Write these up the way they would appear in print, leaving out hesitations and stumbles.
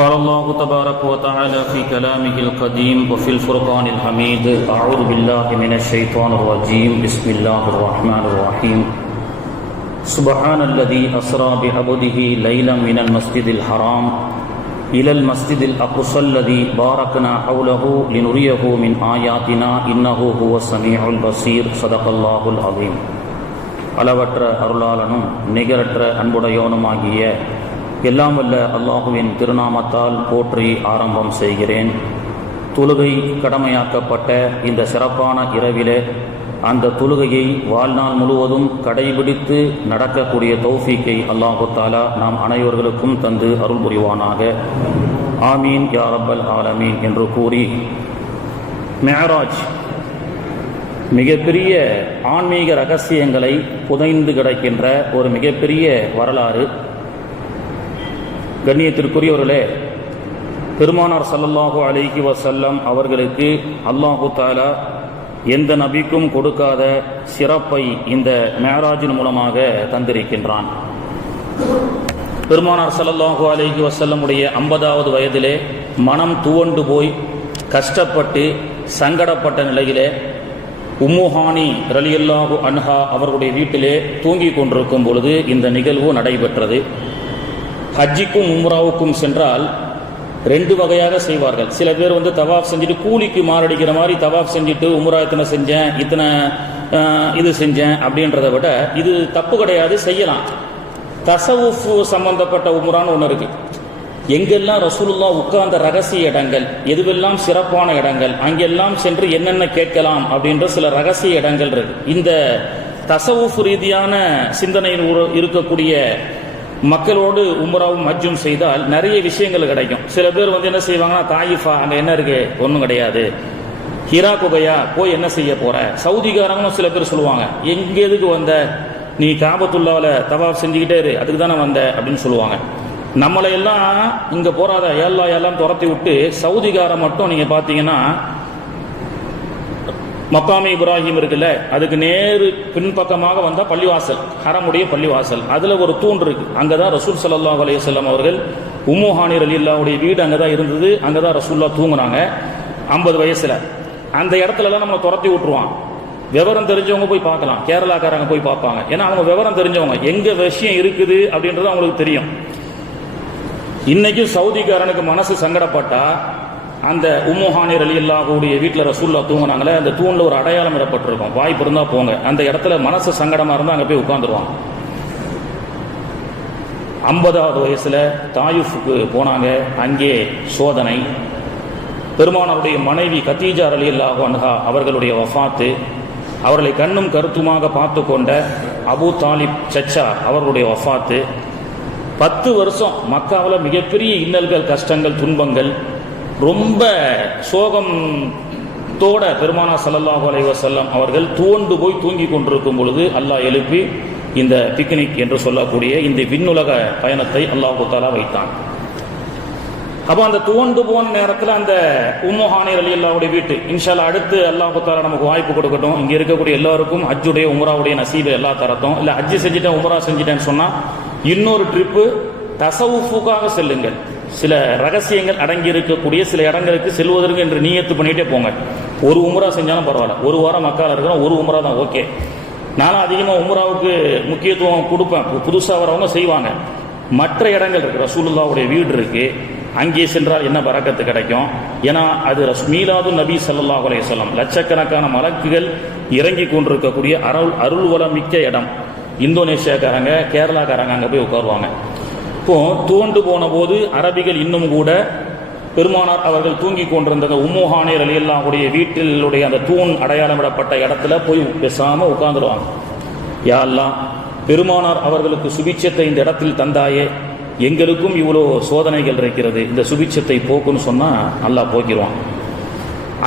قال الله تبارك وتعالى في كلامه القديم وفي الفرقان الحميد أعوذ بالله من الشيطان الرجيم بسم الله الرحمن الرحيم سبحان الذي أسرى بعبده ليلا من المسجد الحرام إلى المسجد الأقصى الذي باركنا حوله لنريه من آياتنا إنه هو السميع البصير صدق الله العظيم. அளவற்ற அருளாளனும் நிகரற்ற அன்புடையோனுமாகிய எல்லாம் வல்ல அல்லாஹுவின் திருநாமத்தால் போற்றி ஆரம்பம் செய்கிறேன். தொழுகை கடமையாக்கப்பட்ட இந்த சிறப்பான இரவிலே அந்த தொழுகையை வாழ்நாள் முழுவதும் கடைபிடித்து நடக்கக்கூடிய தௌஃபீக்கை அல்லாஹு தஆலா நாம் அனைவர்களுக்கும் தந்து அருள் புரிவானாக. ஆமீன் யா ரப்பல் ஆலமீன் என்று கூறி, மிஅராஜ் மிகப்பெரிய ஆன்மீக ரகசியங்களை புதைந்து கிடக்கின்ற ஒரு மிகப்பெரிய வரலாறு. கண்ணியத்திற்குரியவர்களே, பெருமானார் ஸல்லல்லாஹு அலைஹி வஸல்லம் அவர்களுக்கு அல்லாஹு தஆலா எந்த நபிக்கும் கொடுக்காத சிறப்பை இந்த மிஅராஜின் மூலமாக தந்திருக்கின்றான். பெருமானார் ஸல்லல்லாஹு அலைஹி வஸல்லமுடைய 50வது வயதிலே மனம் துவண்டு போய் கஷ்டப்பட்டு சங்கடப்பட்ட நிலையிலே உம்முஹானி ரலியல்லாஹு அன்ஹா அவர்களுடைய வீட்டிலே தூங்கிக் கொண்டிருக்கும் பொழுது இந்த நிகழ்வு நடைபெற்றது. ஹஜ்ஜிக்கும் உம்ராவுக்கும் சென்றால் ரெண்டு வகையாக செய்வார்கள். சில பேர் தவாஃப் செஞ்சுட்டு கூலிக்கு மாரடிக்கிற மாதிரி தவாஃப் செஞ்சுட்டு உம்ரா இத்தனை செஞ்சேன், இத்தனை இது செஞ்சேன் அப்படின்றத விட இது தப்பு கிடையாது, செய்யலாம். தஸவுஃப் சம்பந்தப்பட்ட உம்ரான்னு ஒன்று இருக்கு. எங்கெல்லாம் ரசூலுல்லாஹ் உட்கார்ந்த ரகசிய இடங்கள், எதுவெல்லாம் சிறப்பான இடங்கள், அங்கெல்லாம் சென்று என்னென்ன கேட்கலாம் அப்படின்ற சில ரகசிய இடங்கள் இருக்கு. இந்த தஸவுஃப் ரீதியான சிந்தனையில் இருக்கக்கூடிய மக்களோடு உம்ராவும் ஹஜ்ஜும் செய்தால் நிறைய விஷயங்கள் கிடைக்கும். சில பேர் என்ன செய்வாங்கன்னா, தாயிஃபா அங்கே என்ன இருக்கு, ஒன்றும் கிடையாது. ஹிரா குகையா போய் என்ன செய்ய போற, சவுதிகாரங்களும் சில பேர் சொல்லுவாங்க, எங்க எதுக்கு வந்த, நீ காபத்துல்லால தவாஃப் செஞ்சுக்கிட்டே இரு, அதுக்கு தானே வந்த அப்படின்னு சொல்லுவாங்க. நம்மளை எல்லாம் இங்க போறாத எல்லாம் துரத்தி விட்டு சவுதிகாரம் மட்டும் நீங்க பாத்தீங்கன்னா மக்காமே இப்ராஹிம் இருக்குல்ல, அதுக்கு நேரு பின்பக்கமாக வந்தா பள்ளிவாசல், ஹரமுடைய பள்ளிவாசல், அதுல ஒரு தூண் இருக்கு. அங்கதான் ரசூல் ஸல்லல்லாஹு அலைஹி வஸல்லம் அவர்கள் உம்முஹானி ரலியல்லாஹுடைய வீடு அங்கதான் இருந்தது. அங்கதான் ரசூலுல்லாஹ் தூங்குனாங்க 50 வயசுல. அந்த இடத்துல எல்லாம் நம்மளை துரத்தி விட்டுருவான். விவரம் தெரிஞ்சவங்க போய் பார்க்கலாம், கேரளாக்காரங்க போய் பார்ப்பாங்க. ஏன்னா அவங்க விவரம் தெரிஞ்சவங்க, எங்க விஷயம் இருக்குது அப்படின்றது அவங்களுக்கு தெரியும். இன்னைக்கும் சவுதிக்காரனுக்கு மனசு சங்கடப்பட்டா அந்த உம்முஹானி ரலியல்லாஹுடைய வீட்டில் ரசூலுல்லாஹ் தூங்கினாங்களே, அந்த தூண்ல ஒரு அடையாளம் இடப்பட்டிருக்கும். வாய்ப்பு இருந்தா போங்க, அந்த இடத்துல மனசு சங்கடமா இருந்தா அங்க போய் உட்கார்ந்துருவாங்க. 50வது வயசுல தாயிஃபுக்கு போனாங்க. அங்கே சோதனை. பெருமானாருடைய மனைவி கதீஜா ரலியல்லாஹு அன்ஹா அவர்களுடைய வஃபாத்து, அவர்களை கண்ணும் கருத்துமாக பார்த்து கொண்ட அபூ தாலிப் சச்சா அவர்களுடைய வஃபாத்து. 10 வருஷம் மக்காவில் மிகப்பெரிய இன்னல்கள், கஷ்டங்கள், துன்பங்கள், ரொம்ப சோகத்தோட பெருமானார் ஸல்லல்லாஹு அலைஹி வஸல்லம் அவர்கள் துவண்டு போய் தூங்கி கொண்டிருக்கும் பொழுது அல்லாஹ் எழுப்பி இந்த பிக்னிக் என்று சொல்லக்கூடிய இந்த விண்ணுலக பயணத்தை அல்லாஹ் தஆலா வைத்தான். அப்போ அந்த துவண்டு போன நேரத்தில் அந்த உம்முஹானி ரலியல்லாஹுடைய வீட்டு இன்ஷா அல்லாஹ் அடுத்து அல்லாஹ் தஆலா நமக்கு வாய்ப்பு கொடுக்கட்டும். இங்கே இருக்கக்கூடிய எல்லாருக்கும் ஹஜ்ஜுடைய உம்ராவுடைய நசீபை எல்லாம் தரட்டும். இல்லை ஹஜ்ஜு செஞ்சுட்டேன் உம்ரா செஞ்சுட்டேன்னு சொன்னால் இன்னொரு ட்ரிப்பு தஸவுஃபுக்காக செல்லுங்கள். சில ரகசியங்கள் அடங்கி இருக்கக்கூடிய சில இடங்களுக்கு செல்வதற்கு என்று நியத்து பண்ணிட்டே போங்க. ஒரு உம்ரா செஞ்சாலும் பரவாயில்ல, ஒரு வாரம் மக்கால இருக்கிறோம், ஒரு உம்ரா தான் ஓகே. நானும் அதிகமாக உம்ராவுக்கு முக்கியத்துவம் கொடுப்பேன். புதுசாக வரவங்க செய்வாங்க. மற்ற இடங்கள் இருக்கு, ரசூலுல்லாஹுடைய வீடு இருக்கு, அங்கே சென்றால் என்ன பரக்கத்து கிடைக்கும். ஏன்னா அது மீலாது நபி ஸல்லல்லாஹு அலைஹி வஸல்லம் லட்சக்கணக்கான மலக்குகள் இறங்கி கொண்டிருக்கக்கூடிய அருள் வளம் மிக்க இடம். இந்தோனேஷியாக்காரங்க, கேரளாக்காரங்க அங்கே போய் உட்காருவாங்க. இப்போ தூண்டு போன போது அரபிகள் இன்னும் கூட பெருமானார் அவர்கள் தூங்கி கொண்டிருந்த உம்முஹானி ரலியல்லாஹுடைய வீட்டிலுடைய அந்த தூண் அடையாளமிடப்பட்ட இடத்துல போய் பேசாம உட்கார்ந்துருவாங்க. யா அல்லாஹ், பெருமானார் அவர்களுக்கு சுபிட்சத்தை இந்த இடத்தில் தந்தாயே, எங்களுக்கும் இவ்வளோ சோதனைகள் இருக்கிறது, இந்த சுபிட்சத்தை போக்குன்னு சொன்னா அல்லாஹ் போக்கிடுவான்.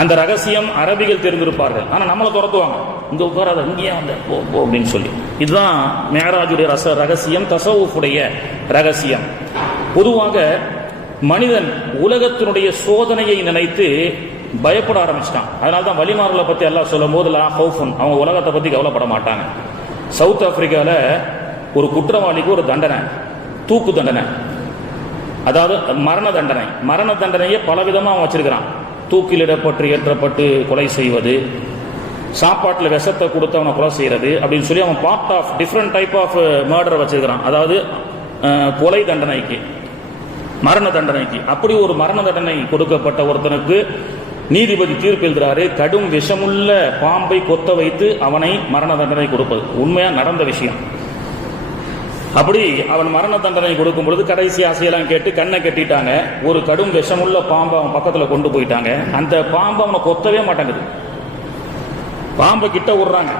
அந்த ரகசியம் அரபிகள் தெரிந்திருப்பார்கள். ஆனால் நம்மளை துரத்துவாங்க, இங்கே உட்காராத, இங்கேயே வந்த போ போ அப்படின்னு சொல்லி. இதுதான் மிஅராஜுடைய ரகசியம், தஸவுஃபுடைய ரகசியம். பொதுவாக மனிதன் உலகத்தினுடைய சோதனையை நினைத்து பயப்பட ஆரம்பிச்சிட்டான். அதனால தான் வலிமார்களை பற்றி அல்லாஹ் சொல்லும் போது லா ஹவுஃபுன், அவங்க உலகத்தை பற்றி கவலைப்பட மாட்டாங்க. சவுத் ஆப்பிரிக்காவில் ஒரு குற்றவாளிக்கு ஒரு தண்டனை, தூக்கு தண்டனை. அதாவது மரண தண்டனையை பலவிதமாக அவன் வச்சிருக்கிறான். தூக்கிலிடப்பட்டு ஏற்றப்பட்டு கொலை செய்வது, சாப்பாட்டில் விஷத்தை கொடுத்து அவனை கொலை செய்யறது அப்படின்னு சொல்லி அவன் part of different type of murder வச்சிருக்கிறான். அதாவது கொலை தண்டனைக்கு, மரண தண்டனைக்கு. அப்படி ஒரு மரண தண்டனை கொடுக்கப்பட்ட ஒருத்தனுக்கு நீதிபதி தீர்ப்பு எழுதுறாரு, கடும் விஷமுள்ள பாம்பை கொத்த வைத்து அவனை மரண தண்டனை கொடுப்பது. உண்மையா நடந்த விஷயம். அப்படி அவன் மரண தண்டனை கொடுக்கும் பொழுது கடைசி ஆசையெல்லாம் கேட்டு கண்ணை கட்டிட்டாங்க. ஒரு கடும் விஷமுள்ள பாம்பை அவன் பக்கத்தில் கொண்டு போயிட்டாங்க. அந்த பாம்பு அவனை கொத்தவே மாட்டேங்குது. பாம்பை கிட்ட விடுறாங்க,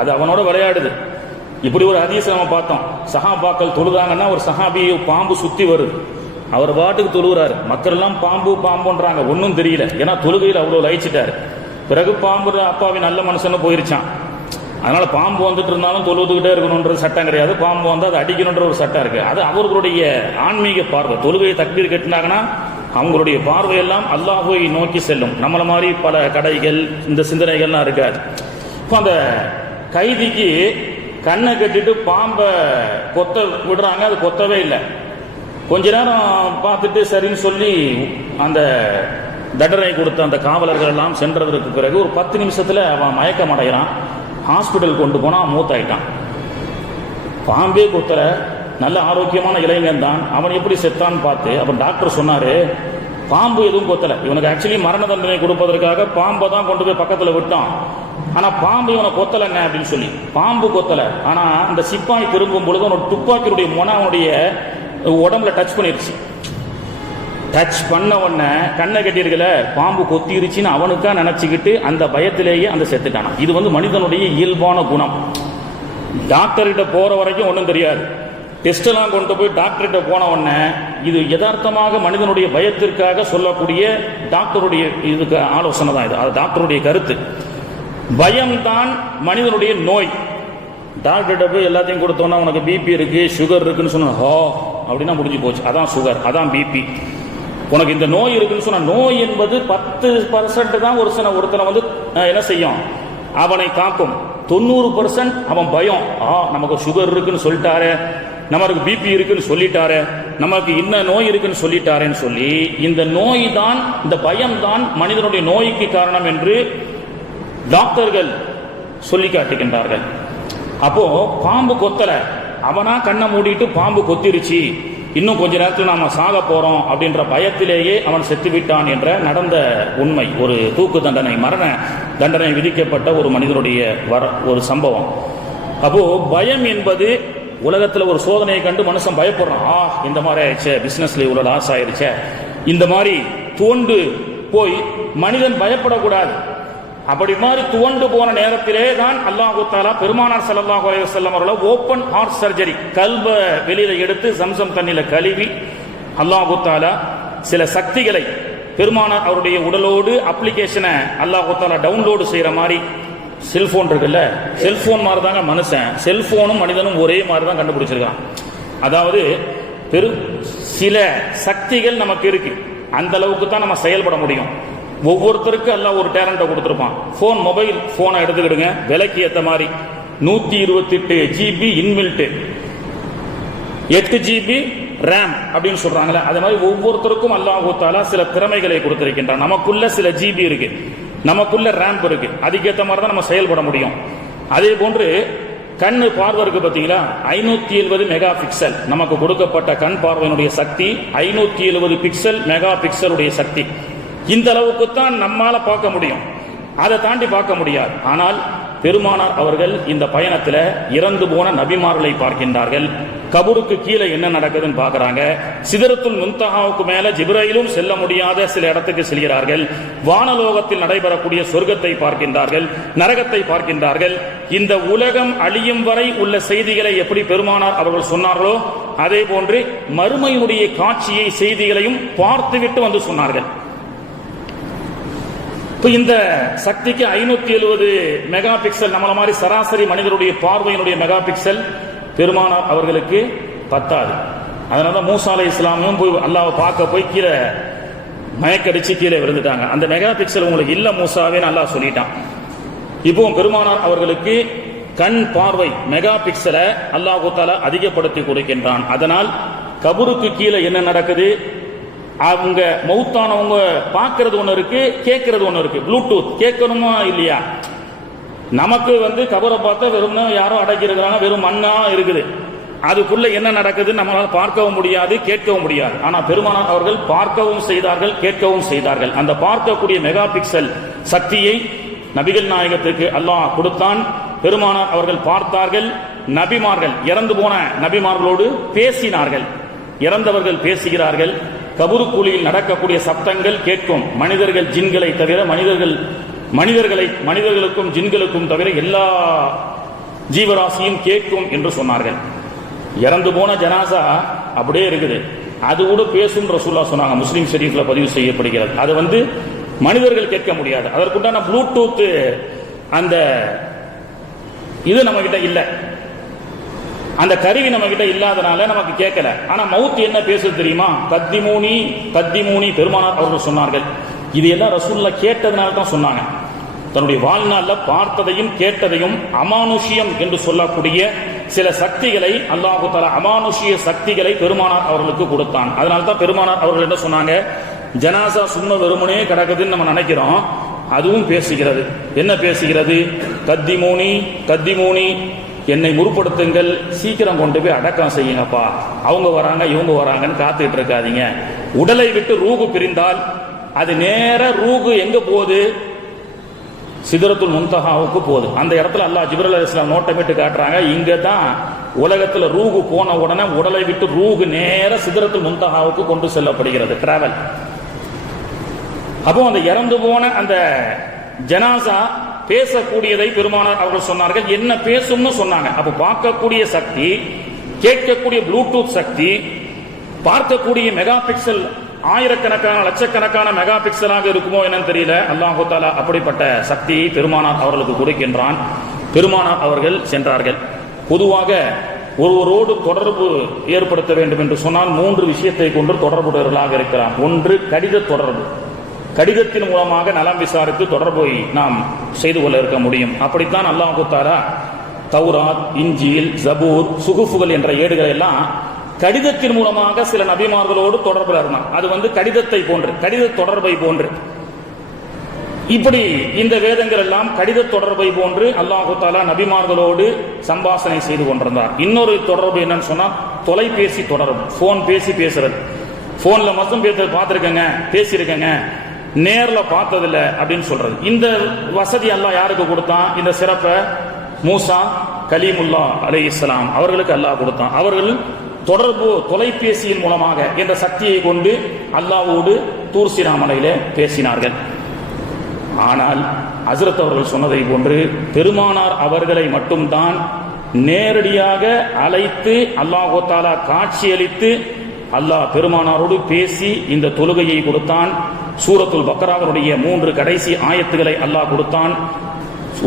அது அவனோட விளையாடுது. இப்படி ஒரு ஹதீஸ் நம்ம பார்த்தோம். சஹாபாக்கள் தொழுதாங்கன்னா ஒரு சஹாபியை பாம்பு சுத்தி வருது, அவர் பாட்டுக்கு தொழுகிறாரு. மக்கள் எல்லாம் பாம்பு பாம்புன்றாங்க, ஒன்றும் தெரியல. ஏன்னா தொழுகையில் அவ்வளோ லயிச்சிட்டாரு. பிறகு பாம்பு அப்பாவி நல்ல மனுஷன்னு போயிருச்சான். அதனால பாம்பு வந்துட்டு இருந்தாலும் தொழுதுகிட்டே இருக்கணுன்ற சட்டம் கிடையாது. பாம்பு வந்து அதை அடிக்கணுன்ற ஒரு சட்டம் இருக்கு. அது அவர்களுடைய ஆன்மீக பார்வை. தொழுகையை தக்பீர் கட்டினாங்கன்னா அவங்களுடைய பார்வையெல்லாம் அல்லாஹ்வை நோக்கி செல்லும். நம்மள மாதிரி பல கடைகள் இந்த சிந்தனைகள்லாம் இருக்காது. இப்போ அந்த கைதிக்கு கண்ணை கட்டிட்டு பாம்பை கொத்த விடுறாங்க, அது கொத்தவே இல்லை. கொஞ்ச நேரம் பார்த்துட்டு சரின்னு சொல்லி அந்த தண்டனை கொடுத்த அந்த காவலர்கள் எல்லாம் சென்றதற்கு பிறகு ஒரு 10 நிமிஷத்துல அவன் மயக்கம் அடைகிறான். ஹாஸ்பிட்டல் கொண்டு போனால் மூத்தாயிட்டான். பாம்பே கொத்தல, நல்ல ஆரோக்கியமான இளைஞன் தான், அவன் எப்படி செத்தான்னு பார்த்து அப்போ டாக்டர் சொன்னாரு, பாம்பு எதுவும் கொத்தலை, இவனுக்கு ஆக்சுவலி மரண தண்டனை கொடுப்பதற்காக பாம்பை தான் கொண்டு போய் பக்கத்தில் விட்டான். ஆனால் பாம்பு இவனை கொத்தலைங்க அப்படின்னு சொல்லி. பாம்பு கொத்தலை, ஆனால் அந்த சிப்பாய் திரும்பும் பொழுது அவனோட துப்பாக்கியுடைய முனை அவனுடைய உடம்புல டச் பண்ணிருச்சு. டச் பண்ண உடனே கண்ணை கட்டியிருக்கல, பாம்பு கொத்திருச்சுன்னு அவனுக்கா நினைச்சுக்கிட்டு அந்த பயத்திலேயே அந்த செத்துட்டானா. இது வந்து மனிதனுடைய இயல்பான குணம். டாக்டர்கிட்ட போற வரைக்கும் ஒன்றும் தெரியாது. டெஸ்ட் எல்லாம் கொண்டு போய் டாக்டர்கிட்ட போன உடனே இது யதார்த்தமாக மனிதனுடைய பயத்திற்காக சொல்லக்கூடிய டாக்டருடைய இதுக்கு ஆலோசனை தான் இது. அது டாக்டருடைய கருத்து. பயம்தான் மனிதனுடைய நோய். டாக்டர்கிட்ட போய் எல்லாத்தையும் கொடுத்தோன்னா உனக்கு பிபி இருக்கு, சுகர் இருக்குன்னு சொன்ன ஹோ அப்படின்னா முடிஞ்சு போச்சு. அதான் சுகர், அதான் பிபி. உனக்கு இந்த நோய் இருக்குன்னு சொன்ன, நோய் என்பது 10% தான் ஒருத்தனை வந்து என்ன செய்யும், அவனை காக்கும். 90% அவன் பயம். நமக்கு சுகர் இருக்குன்னு சொல்லிட்டாரு, நமக்கு பிபி இருக்குன்னு சொல்லிட்டாரு, நமக்கு இன்ன நோய் இருக்குன்னு சொல்லிட்டாருன்னு சொல்லி இந்த நோய் தான், இந்த பயம் தான் மனிதனுடைய நோய்க்கு காரணம் என்று டாக்டர்கள் சொல்லி காட்டுகின்றார்கள். அப்போ பாம்பு கொத்தல, அவனா கண்ணை மூடிட்டு பாம்பு கொத்திருச்சு, இன்னும் கொஞ்ச நேரத்தில் நாம சாக போறோம் அப்படின்ற பயத்திலேயே அவன் செத்து விட்டான் என்ற நடந்த உண்மை. ஒரு தூக்கு தண்டனை, மரண தண்டனை விதிக்கப்பட்ட ஒரு மனிதனுடைய ஒரு சம்பவம். அப்போ பயம் என்பது உலகத்தில் ஒரு சோதனையை கண்டு மனுஷன் பயப்படுறான். இந்த மாதிரி ஆயிடுச்சே, பிசினஸ்ல இவ்வளவு லாஸ் ஆயிடுச்சே, இந்த மாதிரி துவண்டு போய் மனிதன் பயப்படக்கூடாது. அப்படி மாதிரி துவண்டு போன நேரத்திலே தான் அல்லாஹ் தஆலா பெருமானார் ஸல்லல்லாஹு அலைஹி வஸல்லம் அவர்களை ஓபன் ஹார்ட் சர்ஜரி, கல்ப வெளியில எடுத்து ஜம்சம் தண்ணியில கழுவி அல்லாஹ் தஆலா சில சக்திகளை பெருமானார் அவருடைய உடலோடு அப்ளிகேஷனை அல்லாஹ் தஆலா டவுன்லோடு செய்யற மாதிரி. செல்போன் இருக்குல்ல, செல்போன் மாதிரி தாங்க மனுஷன், செல்போனும் மனிதனும் ஒரே மாதிரி தான் கண்டுபிடிச்சிருக்கான். அதாவது சில சக்திகள் நமக்கு இருக்கு, அந்த அளவுக்கு தான் நம்ம செயல்பட முடியும். ஒவ்வொருத்தருக்கு எல்லாம் ஒரு டேலண்ட்டை கொடுத்துருப்பான். போன், மொபைல் போனை எடுத்துக்கிடுங்க, விலைக்கு ஏற்ற மாதிரி 128 GB இன்பில்ட், 8 GB ரேம் அப்படின்னு சொல்றாங்களே, அதே மாதிரி ஒவ்வொருத்தருக்கும் அல்லாஹ் தஆலா சில திறமைகளை கொடுத்திருக்கின்றான். நமக்குள்ள சில GB இருக்கு, நமக்குள்ள ரேம்ப் இருக்கு, அதுக்கேற்ற மாதிரி தான் நம்ம செயல்பட முடியும். அதே போன்று கண்ணு பார்வை இருக்கு பார்த்தீங்களா, 570 மெகா பிக்சல் நமக்கு கொடுக்கப்பட்ட கண் பார்வையினுடைய சக்தி 570 பிக்சல் மெகா பிக்சலுடைய சக்தி. இந்த அளவுக்கு தான் நம்மால பார்க்க முடியும், அதை தாண்டி பார்க்க முடியாது. ஆனால் பெருமானார் அவர்கள் இந்த பயணத்தில் இறந்து போன நபிமார்களை பார்க்கின்றார்கள். கபருக்கு கீழே என்ன நடக்குதுன்னு பார்க்கறாங்க. சிதறத்துல் முன்தஹாவுக்கு மேல ஜிப்ரையிலும் செல்ல முடியாத சில இடத்துக்கு செல்கிறார்கள். வானலோகத்தில் நடைபெறக்கூடிய சொர்க்கத்தை பார்க்கின்றார்கள், நரகத்தை பார்க்கின்றார்கள். இந்த உலகம் அழியும் வரை உள்ள செய்திகளை எப்படி பெருமானார் அவர்கள் சொன்னார்களோ அதே போன்று மறுமையுடைய காட்சியை, செய்திகளையும் பார்த்துவிட்டு வந்து சொன்னார்கள். இந்த சக்திக்கு 570 மெகா பிக்சல், நம்மள மாதிரி சராசரி மனிதனுடைய பார்வையினுடைய மெகா பிக்சல் பெருமானார் அவர்களுக்கு பத்தாது. அதனால மூசா அலைஹிஸ்ஸலாமும் போய் அல்லாஹ்வை பார்க்க போய் கீழே மயக்கடிச்சு கீழே விழுந்துட்டாங்க. அந்த மெகா பிக்சல் உங்களுக்கு இல்ல மூசாவே அல்லாஹ் சொல்லிட்டான். இப்போ பெருமானார் அவர்களுக்கு கண் பார்வை மெகா பிக்சலை அல்லாஹ் தஆலா அதிகப்படுத்தி கொடுக்கின்றான். அதனால் கபருக்கு கீழே என்ன நடக்குது, அவங்க மௌத்தானவங்க பார்க்கறது ஒன்று இருக்கு, கேட்கறது ஒன்று இருக்கு. ப்ளூடூத் கேட்கணுமா இல்லையா? நமக்கு கபரை பார்த்தா வெறும் யாரோ அடக்கி இருக்கிறாங்க, வெறும் மண்ணா இருக்குது. அதுக்குள்ள என்ன நடக்குது நம்மளால பார்க்கவும் முடியாது, கேட்கவும் முடியாது. ஆனா பெருமானார் அவர்கள் பார்க்கவும் செய்தார்கள், கேட்கவும் செய்தார்கள். அந்த பார்க்கக்கூடிய மெகா பிக்சல் சக்தியை நபிகள் நாயகத்துக்கு அல்லாஹ் கொடுத்தான். பெருமானார் அவர்கள் பார்த்தார்கள். நபிமார்கள், இறந்து போன நபிமார்களோடு பேசினார்கள். இறந்தவர்கள் பேசுகிறார்கள். கபருக்குழியில் நடக்கக்கூடிய சப்தங்கள் கேட்கும். மனிதர்கள் ஜின்களை தவிர மனிதர்களுக்கும் ஜின்களுக்கும் தவிர எல்லா ஜீவராசியும் கேட்கும் என்று சொன்னார்கள். இறந்து போன ஜனாசா அப்படியே இருக்குது, அது கூட பேசும் ரசூலுல்லாஹ் சொன்னாங்க. முஸ்லிம் ஷரீஃப்ல பதிவு செய்யப்படுகிறது. அது மனிதர்கள் கேட்க முடியாது. அதற்குண்டான ப்ளூடூத் அந்த இது நம்ம கிட்ட இல்ல, அந்த கருவி நம்ம கிட்ட இல்லாதனால நமக்கு கேட்கல. ஆனா மவுத் என்ன பேசுது தெரியுமா? கத்திமூனி கத்திமூனி பெருமானார் அவர்கள் சொன்னார்கள். இது எல்லாம் ரசூலுல்லாஹ் கேட்டதுனால தான் சொன்னாங்க. தன்னுடைய வாழ்நாளில் பார்த்ததையும் கேட்டதையும் அமானுஷ்யம் என்று சொல்லக்கூடிய சில சக்திகளை அல்லாஹு தஆலா அமானுஷ்ய சக்திகளை பெருமானார் அவர்களுக்கு கொடுத்தான். அதனால தான் பெருமானார் அவர்கள் என்ன சொன்னாங்க, ஜனாசா சும்மா வெறுமனே கிடக்குதுன்னு நம்ம நினைக்கிறோம், அதுவும் பேசுகிறது. என்ன பேசுகிறது? கத்திமூனி கத்திமூனி, என்னை முற்படுத்துங்கள், சீக்கிரம் கொண்டு போய் அடக்கம் செய்யுங்கப்பா, அவங்க வராங்க இவங்க வராங்கன்னு காத்துட்டு இருக்காதீங்க. உடலை விட்டு ரூகு பிரிந்தால் அது நேர ரூகு எங்க போகுது? சிதறத்துல் முன்தஹாவுக்கு போகுது. அந்த இடத்துல அல்லாஹ் ஜிப்ரீல் அலைஹிஸ்ஸலாம் நோட்டமிட்டு காட்டுறாங்க, இங்க தான் உலகத்துல ரூகு போன உடனே உடலை விட்டு ரூகு நேர சிதறத்துல் முன்தஹாவுக்கு கொண்டு செல்லப்படுகிறது, டிராவல். அப்போ அந்த இறந்து போன அந்த ஜனாசா பேசக்கூடியதை பெருமானார் அவர்கள் சொன்னார்கள். என்ன பேசும்னு சொன்னாங்க. அப்ப பார்க்கக்கூடிய சக்தி, கேட்கக்கூடிய ப்ளூடூத் சக்தி, பார்க்கக்கூடிய மெகா பிக்சல் ஆயிரக்கணக்கான லட்சக்கணக்கான மெகா பிக்சலாக இருக்குமோ என்னன்னு தெரியல. அல்லாஹ் தஆலா அப்படிப்பட்ட சக்தியை பெருமானார் அவர்களுக்கு கொடுக்கின்றான். பெருமானார் அவர்கள் சென்றார்கள். பொதுவாக ஒருவரோடு தொடர்பு ஏற்படுத்த வேண்டும் என்று சொன்னால் 3 விஷயத்தை கொண்டு தொடர்புடையவர்களாக இருக்கிறார். ஒன்று கடித தொடர்பு. கடிதத்தின் மூலமாக நலம் விசாரித்து தொடர்பை நாம் செய்து கொள்ள இருக்க முடியும். அப்படித்தான் அல்லாஹ் தஆலா தௌராத், இன்ஜீல், ஜபூர், சுகுஃபுகள் என்ற ஏடுகளை எல்லாம் கடிதத்தின் மூலமாக சில நபிமார்களோடு தொடர்பில் இருந்தான். அது கடிதத்தை போன்று, கடித தொடர்பை போன்று. இப்படி இந்த வேதங்கள் எல்லாம் கடித தொடர்பை போன்று அல்லாஹ் தஆலா நபிமார்களோடு சம்பாஷணை செய்து கொண்டிருந்தார். இன்னொரு தொடர்பு என்னன்னு சொன்னா தொலைபேசி தொடர்பு, போன் பேசி பேசுறது. போன்ல மட்டும் பார்த்திருக்கேங்க, பேசியிருக்கேங்க, நேர்ல பார்த்ததில்ல அப்படின்னு சொல்றது. இந்த வசதி அல்லாஹ் யாருக்கு கொடுத்தான்? இந்த சிறப்பை மூசா கலீமுல்லா அலைஹிஸ்ஸலாம் அவர்களுக்கு அல்லாஹ் கொடுத்தான். அவர்கள் தொடர்பு தொலைபேசியின் மூலமாக என்ற சக்தியை கொண்டு அல்லாஹ்வோடு தூர் சீனா மலையிலே பேசினார்கள். ஆனால் ஹஜ்ரத் அவர்கள் சொன்னதை போன்று பெருமானார் அவர்களை மட்டும்தான் நேரடியாக அழைத்து அல்லாஹ் தஆலா காட்சியளித்து அல்லாஹ் பெருமானாரோடு பேசி இந்த தொழுகையை கொடுத்தான். சூரத்துல் பக்ராவுடைய 3 கடைசி ஆயத்துகளை அல்லாஹ் கொடுத்தான்.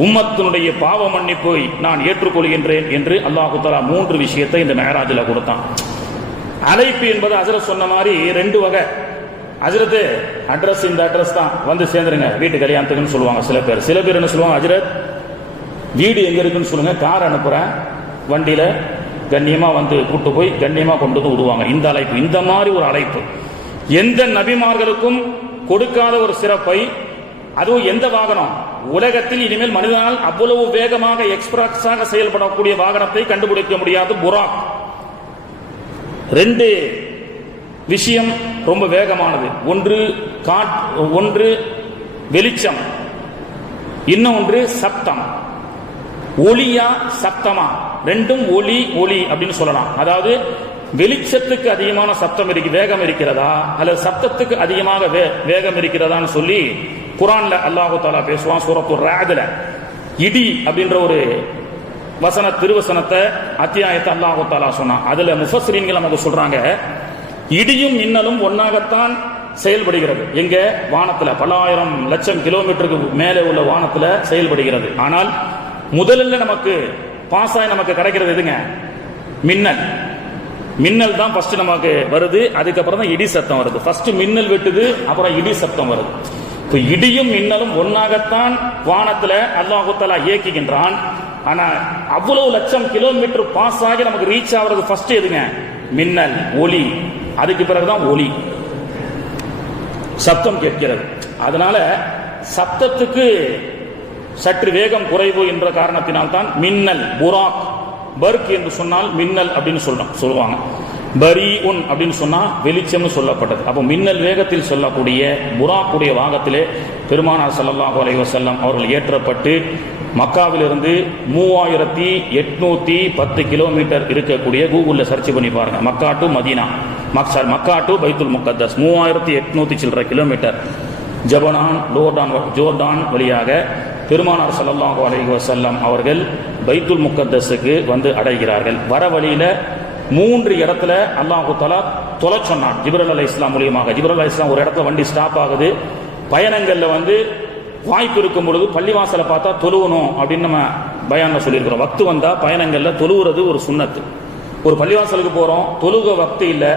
உம்மத்தினுடைய பாவ மன்னிப்பை நான் ஏற்றுக்கொள்கின்றேன் என்று அல்லாஹு தஆலா 3 விஷயத்தை இந்த மெஹராஜில் கொடுத்தான். அழைப்பு என்பது ஹஜ்ரத் சொன்ன மாதிரி 2 வகை. ஹஜ்ரத் அட்ரஸ், இந்த அட்ரஸ் தான், சேர்ந்துருங்க வீட்டு கல்யாணத்துக்குன்னு சொல்லுவாங்க சில பேர். சில பேர் என்ன சொல்லுவாங்க, ஹஜ்ரத் வீடு எங்க இருக்குன்னு சொல்லுங்க, கார் அனுப்புறேன், வண்டியில கண்ணியமா கூட்டு போய் கண்ணியமா கொண்டு வந்து விடுவாங்க. இந்த அழைப்பு, இந்த மாதிரி ஒரு அழைப்பு எந்த நபிமார்களுக்கும் கொடுக்காத ஒரு சிறப்பை, அதுவும் எந்த வாகனம் உலகத்தில் இனிமேல் மனிதனால் அவ்வளவு வேகமாக எக்ஸ்பிரஸாக செயல்படக்கூடிய வாகனத்தை கண்டுபிடிக்க முடியாது. புராக். 2 விஷயம் ரொம்ப வேகமானது. ஒன்று வெளிச்சம், இன்னொன்று சப்தம். ஒளியா சப்தமா? 2ம் ஒளி அப்படின்னு சொல்லலாம். அதாவது வெளிச்சத்துக்கு அதிகமான சப்தம் வேகம் இருக்கிறதா, அல்லது சப்தத்துக்கு அதிகமாக வேகம் இருக்கிறதான்னு சொல்லி குர்ஆன்ல அல்லாஹ் தஆலா பேசுவான். சூரத்துர் ரஅத்ல இடி அப்படின்ற ஒரு திருவசனத்தை அத்தியாயத்தை அல்லாஹ் தஆலா சொன்னான். அதுல முஃபஸ்ஸிரீன்கள் நமக்கு சொல்றாங்க, இடியும் மின்னலும் ஒன்னாகத்தான் செயல்படுகிறது. எங்க? வானத்துல, பல ஆயிரம் லட்சம் கிலோமீட்டருக்கு மேலே உள்ள வானத்துல செயல்படுகிறது. ஆனால் முதல்ல நமக்கு பாஸாய் நமக்கு கிடைக்கிறது எதுங்க? மின்னல். மின்னல் தான் ஃபர்ஸ்ட் நமக்கு வருது, அதுக்கப்புறம் தான் இடி சத்தம் வருது. ஃபர்ஸ்ட் மின்னல் வெட்டுது, அப்புறம் இடி சத்தம் வருது. இப்ப இடியும் மின்னலும் ஒன்னாகத்தான் வானத்துல அல்லாஹ் தஆலா இயக்குகின்றான். ஆனா அவ்வளவு லட்சம் கிலோமீட்டர் பாஸ் ஆகி நமக்கு ரீச் ஆகிறது ஃபர்ஸ்ட் எதுங்க? மின்னல் ஒலி, அதுக்கு பிறகுதான் ஒலி, சத்தம் கேட்கிறது. அதனால சத்தத்துக்கு சற்று வேகம் குறைவு என்ற காரணத்தினால்தான் மின்னல், புராக், பர்க் என்று சொன்னால் மின்னல் அப்படின்னு சொல்லுவாங்க. பரி உன் அப்படின்னு சொன்னா வெளிச்சம்னு சொல்லப்பட்டது. அப்போ மின்னல் வேகத்தில் சொல்லக்கூடிய புராக்குடைய வாகத்திலே பெருமானார் ஸல்லல்லாஹு அலைஹி வஸல்லம் அவர்கள் ஏற்றப்பட்டு மக்காவிலிருந்து 3810 கிலோமீட்டர் இருக்கக்கூடிய, கூகுள்ல சர்ச் பண்ணி பாருங்க, மக்கா டு மதீனா, மக்கா டு பைத்துல் முகத்தஸ் 3800 சில்லற கிலோமீட்டர் ஜோர்டான் வழியாக பெருமானார் ஸல்லல்லாஹு அலைஹி வஸல்லம் அவர்கள் பைத்துல் முகத்தஸுக்கு வந்து அடைகிறார்கள். வர வழியில 3 இடத்துல அல்லாஹு தஆலா தொலை சொன்னான் ஜிப்ரீல் அலைஹிஸ்ஸலாம் மூலமாக. ஜிப்ரீல் அலைஹிஸ்ஸலாம் ஒரு இடத்துல வண்டி ஸ்டாப் ஆகுது, பயணங்கள்ல வாய்ப்பு இருக்கும் பொழுது பள்ளிவாசலை பார்த்தா தொழுவணும் அப்படின்னு நம்ம பயான்ல சொல்லியிருக்கிறோம். வக்து வந்தா பயணங்கள்ல தொழுவுறது ஒரு சுன்னத்து. ஒரு பள்ளிவாசலுக்கு போறோம், தொழுக வக்து இல்லை,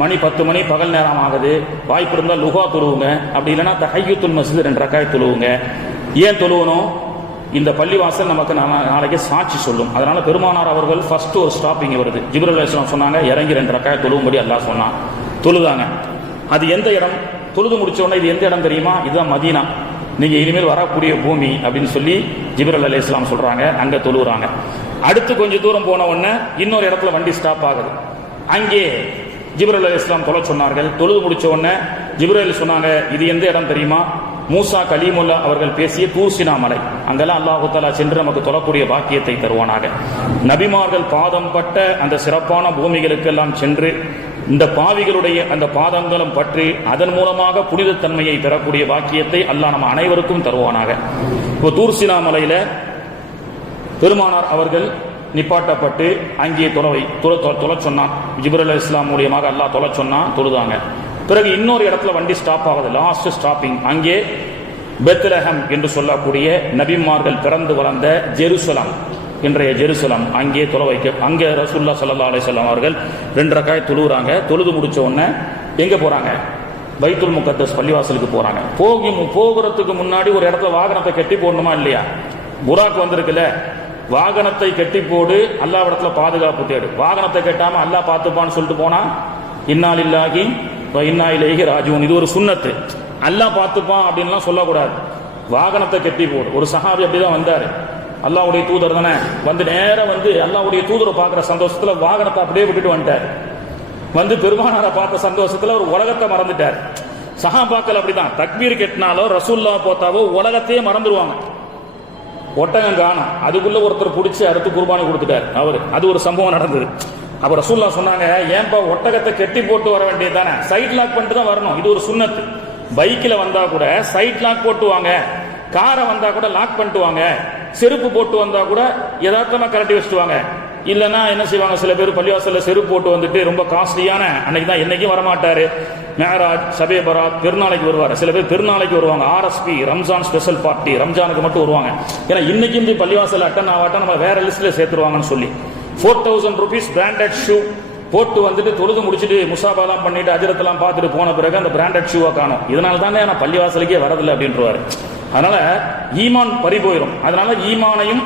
மணி 10 மணி பகல் நேரம் ஆகுது, வாய்ப்பு இருந்தால் லுஹா தொழுவுங்க, அப்படி இல்லைன்னா தஹய்யுத்துல் மஸ்ஜித் 2 ரக்காய் தொழுவுங்க. ஏன் தொழுவணும்? இந்த பள்ளிவாசல் நமக்கு நாளைக்கு சாட்சி சொல்லும். அதனால பெருமானார் அவர்கள் ஃபர்ஸ்ட் ஒரு ஸ்டாப்பிங் வருது. ஜிப்ரீல் அலைஹிஸ்ஸலாம் சொன்னாங்க, இறங்கி 2 ரக்காய் தொழுவும்படி அல்லாஹ் சொன்னான். தொழுதாங்க. அது எந்த இடம்? தொழுது முடிச்ச உடனே இது எந்த இடம் தெரியுமா? இதுதான் மதீனா, நீங்க இனிமேல் வரக்கூடிய பூமி அப்படின்னு சொல்லி ஜிப்ரீல் அலைஹிஸ்ஸலாம் சொல்றாங்க. அங்க தொழுறாங்க. அடுத்து கொஞ்சம் தூரம் போன உடனே இன்னொரு இடத்துல வண்டி ஸ்டாப் ஆகுது. அங்கே ஜிப்ரீல் அலைஹிஸ்ஸலாம் தொலை சொன்னார்கள். தொழுது முடிச்ச உடனே ஜிப்ரீல் சொன்னாங்க, இது எந்த இடம் தெரியுமா? மூசா கலீமுல்லா அவர்கள் பேசிய தூர்சினா மலை. அங்கெல்லாம் அல்லாஹு தஆலா சென்று நமக்கு தொழக்கூடிய பாக்கியத்தை தருவானாக. நபிமார்கள் பாதம் பட்ட அந்த சிறப்பான பூமிகளுக்கெல்லாம் சென்று இந்த பாவிகளுடைய அந்த பாதங்களும் பற்றி அதன் மூலமாக புனிதத்தன்மையை பெறக்கூடிய பாக்கியத்தை அல்லாஹ் நம்ம அனைவருக்கும் தருவானாக. இப்போ தூர்சினா மலையில பெருமானார் அவர்கள் நிப்பாட்டப்பட்டு அங்கே தொலை சொன்னான். ஜிப்ரீல் அலைஹிஸ்ஸலாம் மூலமாக அல்லாஹ் தொலை சொன்னான், தொழுதாங்க. பிறகு இன்னொரு இடத்துல வண்டி ஸ்டாப் ஆகுது, லாஸ்ட் ஸ்டாப்பிங். அங்கே பெத்லஹம் என்று சொல்லக்கூடிய நபிமார்கள் பிறந்து வளர்ந்த ஜெருசலம், இன்றைய ஜெருசலம், அங்கே அங்கே ரசூலுல்லாஹ் ஸல்லல்லாஹு அலைஹி வஸல்லம் அவர்கள் 2 ரக்காய் தொழுறாங்க. தொழுது முடிச்ச உடனே எங்க போறாங்க? பைத்துல் முகத்தஸ் பள்ளிவாசலுக்கு போறாங்க. போகிறதுக்கு முன்னாடி ஒரு இடத்துல வாகனத்தை கட்டி போடணுமா இல்லையா? புராக் வந்திருக்குல்ல, வாகனத்தை கட்டி போடு, அல்லாஹ் இடத்துல பாதுகாப்பு தேடு. வாகனத்தை கட்டாம அல்லாஹ் பார்த்துப்பான்னு சொல்லிட்டு போனா இன்னா லில்லாஹி வ இன்னா இலைஹி ராஜிஊன், இது ஒரு சுன்னத்து. அல்லாஹ் பார்த்துப்பான் அப்படின்லாம் சொல்லக்கூடாது. வாகனத்தை கட்டி போடு. ஒரு சஹாபி அப்படிதான் வந்தாரு, அல்லாஹ்வுடைய தூதர் தானே, நேரம் அல்லாஹ்வுடைய தூதரை பார்க்குற சந்தோஷத்துல வாகனத்தை அப்படியே விட்டுட்டு வந்துட்டார். பெருமானாரை பார்த்த சந்தோஷத்துல ஒரு உலகத்தை மறந்துட்டார். சஹாபாக்கள் அப்படிதான், தக்பீர் கெட்டினாலோ ரசூலுல்லாஹ் போத்தாவோ உலகத்தையே மறந்துடுவாங்க. ஒட்டகம் காணும், அதுக்குள்ள ஒருத்தர் பிடிச்சி அறுத்து குர்பானி கொடுத்துட்டார் அவரு. அது ஒரு சம்பவம் நடந்தது. அப்ப ரசூலுல்லாஹ் சொன்னாங்க, ஏன்பா ஒட்டகத்தை கெட்டி போட்டு வர வேண்டியது தானே, சைட் லாக் பண்ணிட்டு தான் வரணும், இது ஒரு சுன்னத்து. பைக்கில் வந்தா கூட சைட் லாக் போட்டு வாங்க, காரை வந்தா கூட லாக் பண்ணிட்டு வாங்க, செருப்பு போட்டு வந்தா கூட யதார்த்தமா கரட்டி வச்சுட்டு வாங்க. இல்லைன்னா என்ன செய்வாங்க, சில பேர் பள்ளிவாசல்ல செருப்பு போட்டு ரொம்ப காஸ்ட்லியான, அன்னைக்கு தான் என்னைக்கும் வரமாட்டாரு, மேராஜ், ஷபே பராத், பெருநாளைக்கு வருவார். சில பேர் பெருநாளைக்கு வருவாங்க, RSP ரம்ஜான் ஸ்பெஷல் பார்ட்டி, ரம்ஜானுக்கு மட்டும் வருவாங்க. ஏன்னா இன்னைக்கும் பள்ளிவாசல் அட்டன் ஆவாட்டம் நம்ம வேற லிஸ்ட்ல சேர்த்துருவாங்கன்னு சொல்லி 4000 rupees பிராண்டட் ஷூ போட்டு தொழுது முடிச்சுட்டு முசாபாலாம் பண்ணிட்டு அஜரத்தெல்லாம் பார்த்துட்டு போன பிறகு அந்த பிராண்டட் ஷூவை காணும். இதனால தானே நான் பள்ளிவாசலுக்கே வரதில்லை அப்படின்றவாரு. அதனால ஈமான் பறி போயிடும். அதனால ஈமானையும்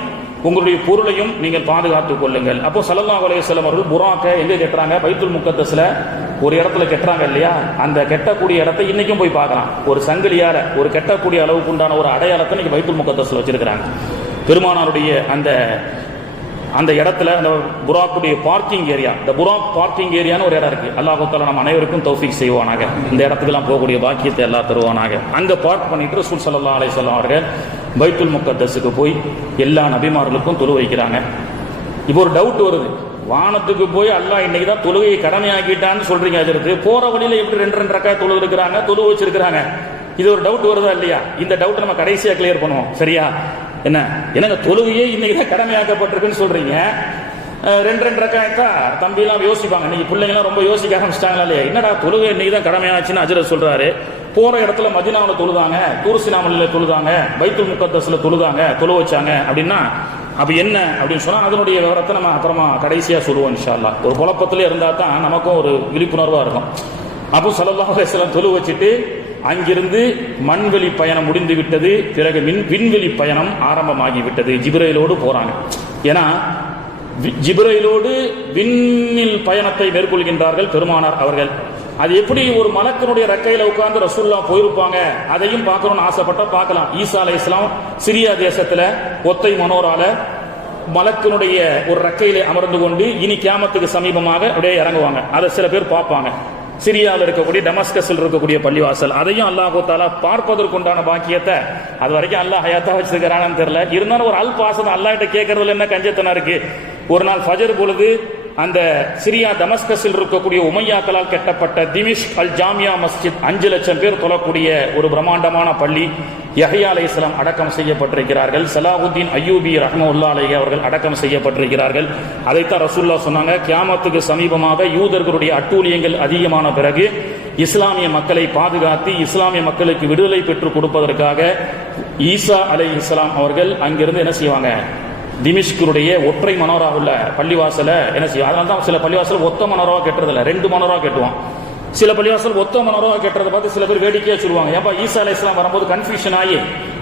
உங்களுடைய பொருளையும் நீங்கள் பாதுகாத்துக் கொள்ளுங்கள். அப்போ ஸல்லல்லாஹு அலைஹி வஸல்லம் அவர்கள் புராக்க எங்க கெட்டுறாங்க? பைத்துல் முகத்தஸ்ல ஒரு இடத்துல கெட்டுறாங்க இல்லையா? அந்த கெட்டக்கூடிய இடத்தை இன்னைக்கும் போய் பார்க்கலாம். ஒரு சங்கிலியால ஒரு கெட்டக்கூடிய அளவுக்கு உண்டான ஒரு அடையாளத்தை இன்னைக்கு பைத்துல் முகத்தஸ்ல வச்சிருக்கிறாங்க. பெருமானாருடைய அந்த இடத்துல அந்த புராக்குடைய பார்க்கிங் ஏரியா, இந்த புராக் பார்க்கிங் ஏரியான்னு ஒரு இடம் இருக்கு. அல்லாஹ் தஆலா நம்ம அனைவருக்கும் தௌஃபீக் செய்வானாக. இந்த இடத்துக்கெல்லாம் போகக்கூடிய பாக்கியத்தை அல்லாஹ் தருவானாக. அங்க பார்க் பண்ணிட்டு ரசூல் ஸல்லல்லாஹு அலைஹி வஸல்லம் அவர்கள் பைத்துல் முகத்தஸுக்கு போய் எல்லா நபிமார்களுக்கும் தொழு வைக்கிறாங்க. இப்போ ஒரு டவுட் வருது, வானத்துக்கு போய் அல்லாஹ் இன்னைக்கு தான் தொழுகையை கடமையாக்கிட்டான்னு சொல்றீங்க, அதற்கு போற வழியில எப்படி 2 ரக்காத் தொழு இருக்கிறாங்க, தொழு வச்சிருக்கிறாங்க? இது ஒரு டவுட் வருதா இல்லையா? இந்த டவுட் நம்ம கடைசியா கிளியர் பண்ணுவோம், சரியா? என்ன தொழுகையே இன்னைக்கு தான் கடமையாக்கப்பட்டிருக்குன்னு சொல்றீங்க, 2 ரக்காயத்தா? தம்பி எல்லாம் யோசிப்பாங்க, இன்னைக்கு பிள்ளைங்களாம் ரொம்ப யோசிக்க ஆரம்பிச்சிட்டாங்களா இல்லையா? என்னடா தொழுகை இன்னைக்கு தான் கடமையாச்சுன்னு அஜரத் சொல்றாரு. போற இடத்துல மதீனாவுல தொழுதாங்க, தூர்சினாமலையில தொழுதாங்க, பைத்துல் முகத்தஸ்ல தொழுதாங்க, தொழு வச்சாங்க அப்படின்னா அப்ப என்ன அப்படின்னு சொன்னா அதனுடைய விவரத்தை நம்ம அப்புறமா கடைசியா சொல்லுவோம் இன்ஷா அல்லாஹ். ஒரு குழப்பத்திலே இருந்தா தான் நமக்கும் ஒரு விழிப்புணர்வா இருக்கும். அப்போ ஸல்லல்லாஹு அலைஹி வஸல்லம் தொழு வச்சுட்டு அங்கிருந்து மண்வெளி பயணம் முடிந்து விட்டது. பிறகு விண்வெளி பயணம் ஆரம்பமாகி விட்டது. ஜிப்ரீலோடு போறாங்க. ஏன்னா ஜிப்ரைலோடு விண்ணில் பயணத்தை மேற்கொள்கின்றார்கள் பெருமானார் அவர்கள். அது எப்படி ஒரு மலக்கினுடைய ரெக்கையில உட்கார்ந்து ரசூல்லா போயிருப்பாங்க, அதையும் பார்க்கணும்னு ஆசைப்பட்டா பார்க்கலாம். ஈசா அலைஹிஸ்ஸலாம் சிரியா தேசத்துல ஒத்தை மனோரால மலக்கினுடைய ஒரு ரெக்கையில அமர்ந்து கொண்டு இனி கியாமத்துக்கு சமீபமாக அப்படியே இறங்குவாங்க. அதை சில பேர் பார்ப்பாங்க. சிரியாவில் இருக்கக்கூடிய டமஸ்கஸில் இருக்கக்கூடிய பள்ளிவாசல், அதையும் அல்லாஹு தஆலா பார்ப்பதற்குண்டான பாக்கியத்தை அது வரைக்கும் அல்லாஹ் ஹயாத்தா வச்சிருக்கிறான்னு தெரியல. இருந்தாலும் ஒரு அல் பாசம் அல்லாஹ்கிட்ட கேட்கறதுல என்ன கஞ்சத்தனம் இருக்கு. ஒரு நாள் ஃபஜர் பொழுது அந்த சிரியா டமஸ்கஸில் இருக்கக்கூடிய உமையாக்களால் கட்டப்பட்ட திமிஷ்க் அல் ஜாமியா மஸ்ஜித் 5 லட்சம் பேர் தொழக்கூடிய ஒரு பிரம்மாண்டமான பள்ளி, யஹ்யா அலைஹிஸ்ஸலாம் அடக்கம் செய்யப்பட்டிருக்கிறார்கள். சலாஹுத்தீன் அய்யூபி ரஹ்மத்துல்லாஹி அலைஹி அவர்கள் அடக்கம் செய்யப்பட்டிருக்கிறார்கள். அதைத்தான் ரசூலுல்லாஹ் சொன்னாங்க, கியாமத்துக்கு சமீபமாக யூதர்களுடைய அட்டூழியங்கள் அதிகமான பிறகு இஸ்லாமிய மக்களை பாதுகாத்து இஸ்லாமிய மக்களுக்கு விடுதலை பெற்றுக் கொடுப்பதற்காக ஈசா அலைஹிஸ்ஸலாம் அவர்கள் அங்கிருந்து என்ன செய்வாங்க, திமிஷ்குடைய ஒற்றை மனோரா உள்ள பள்ளிவாசல என்ன செய்யும். அதனால தான் சில பள்ளிவாசல் ஒத்த மனோராவா கட்டுறதில்ல, 2 மனோரா கட்டுவான். சில பள்ளிவாசல் ஒத்த மனோராவா கட்டுறதை பார்த்து சில பேர் வேடிக்கையா சொல்லுவாங்க, ஏப்பா ஈசா அலைஹிஸ்ஸலாம் வரும்போது கன்ஃபியூஷன் ஆகி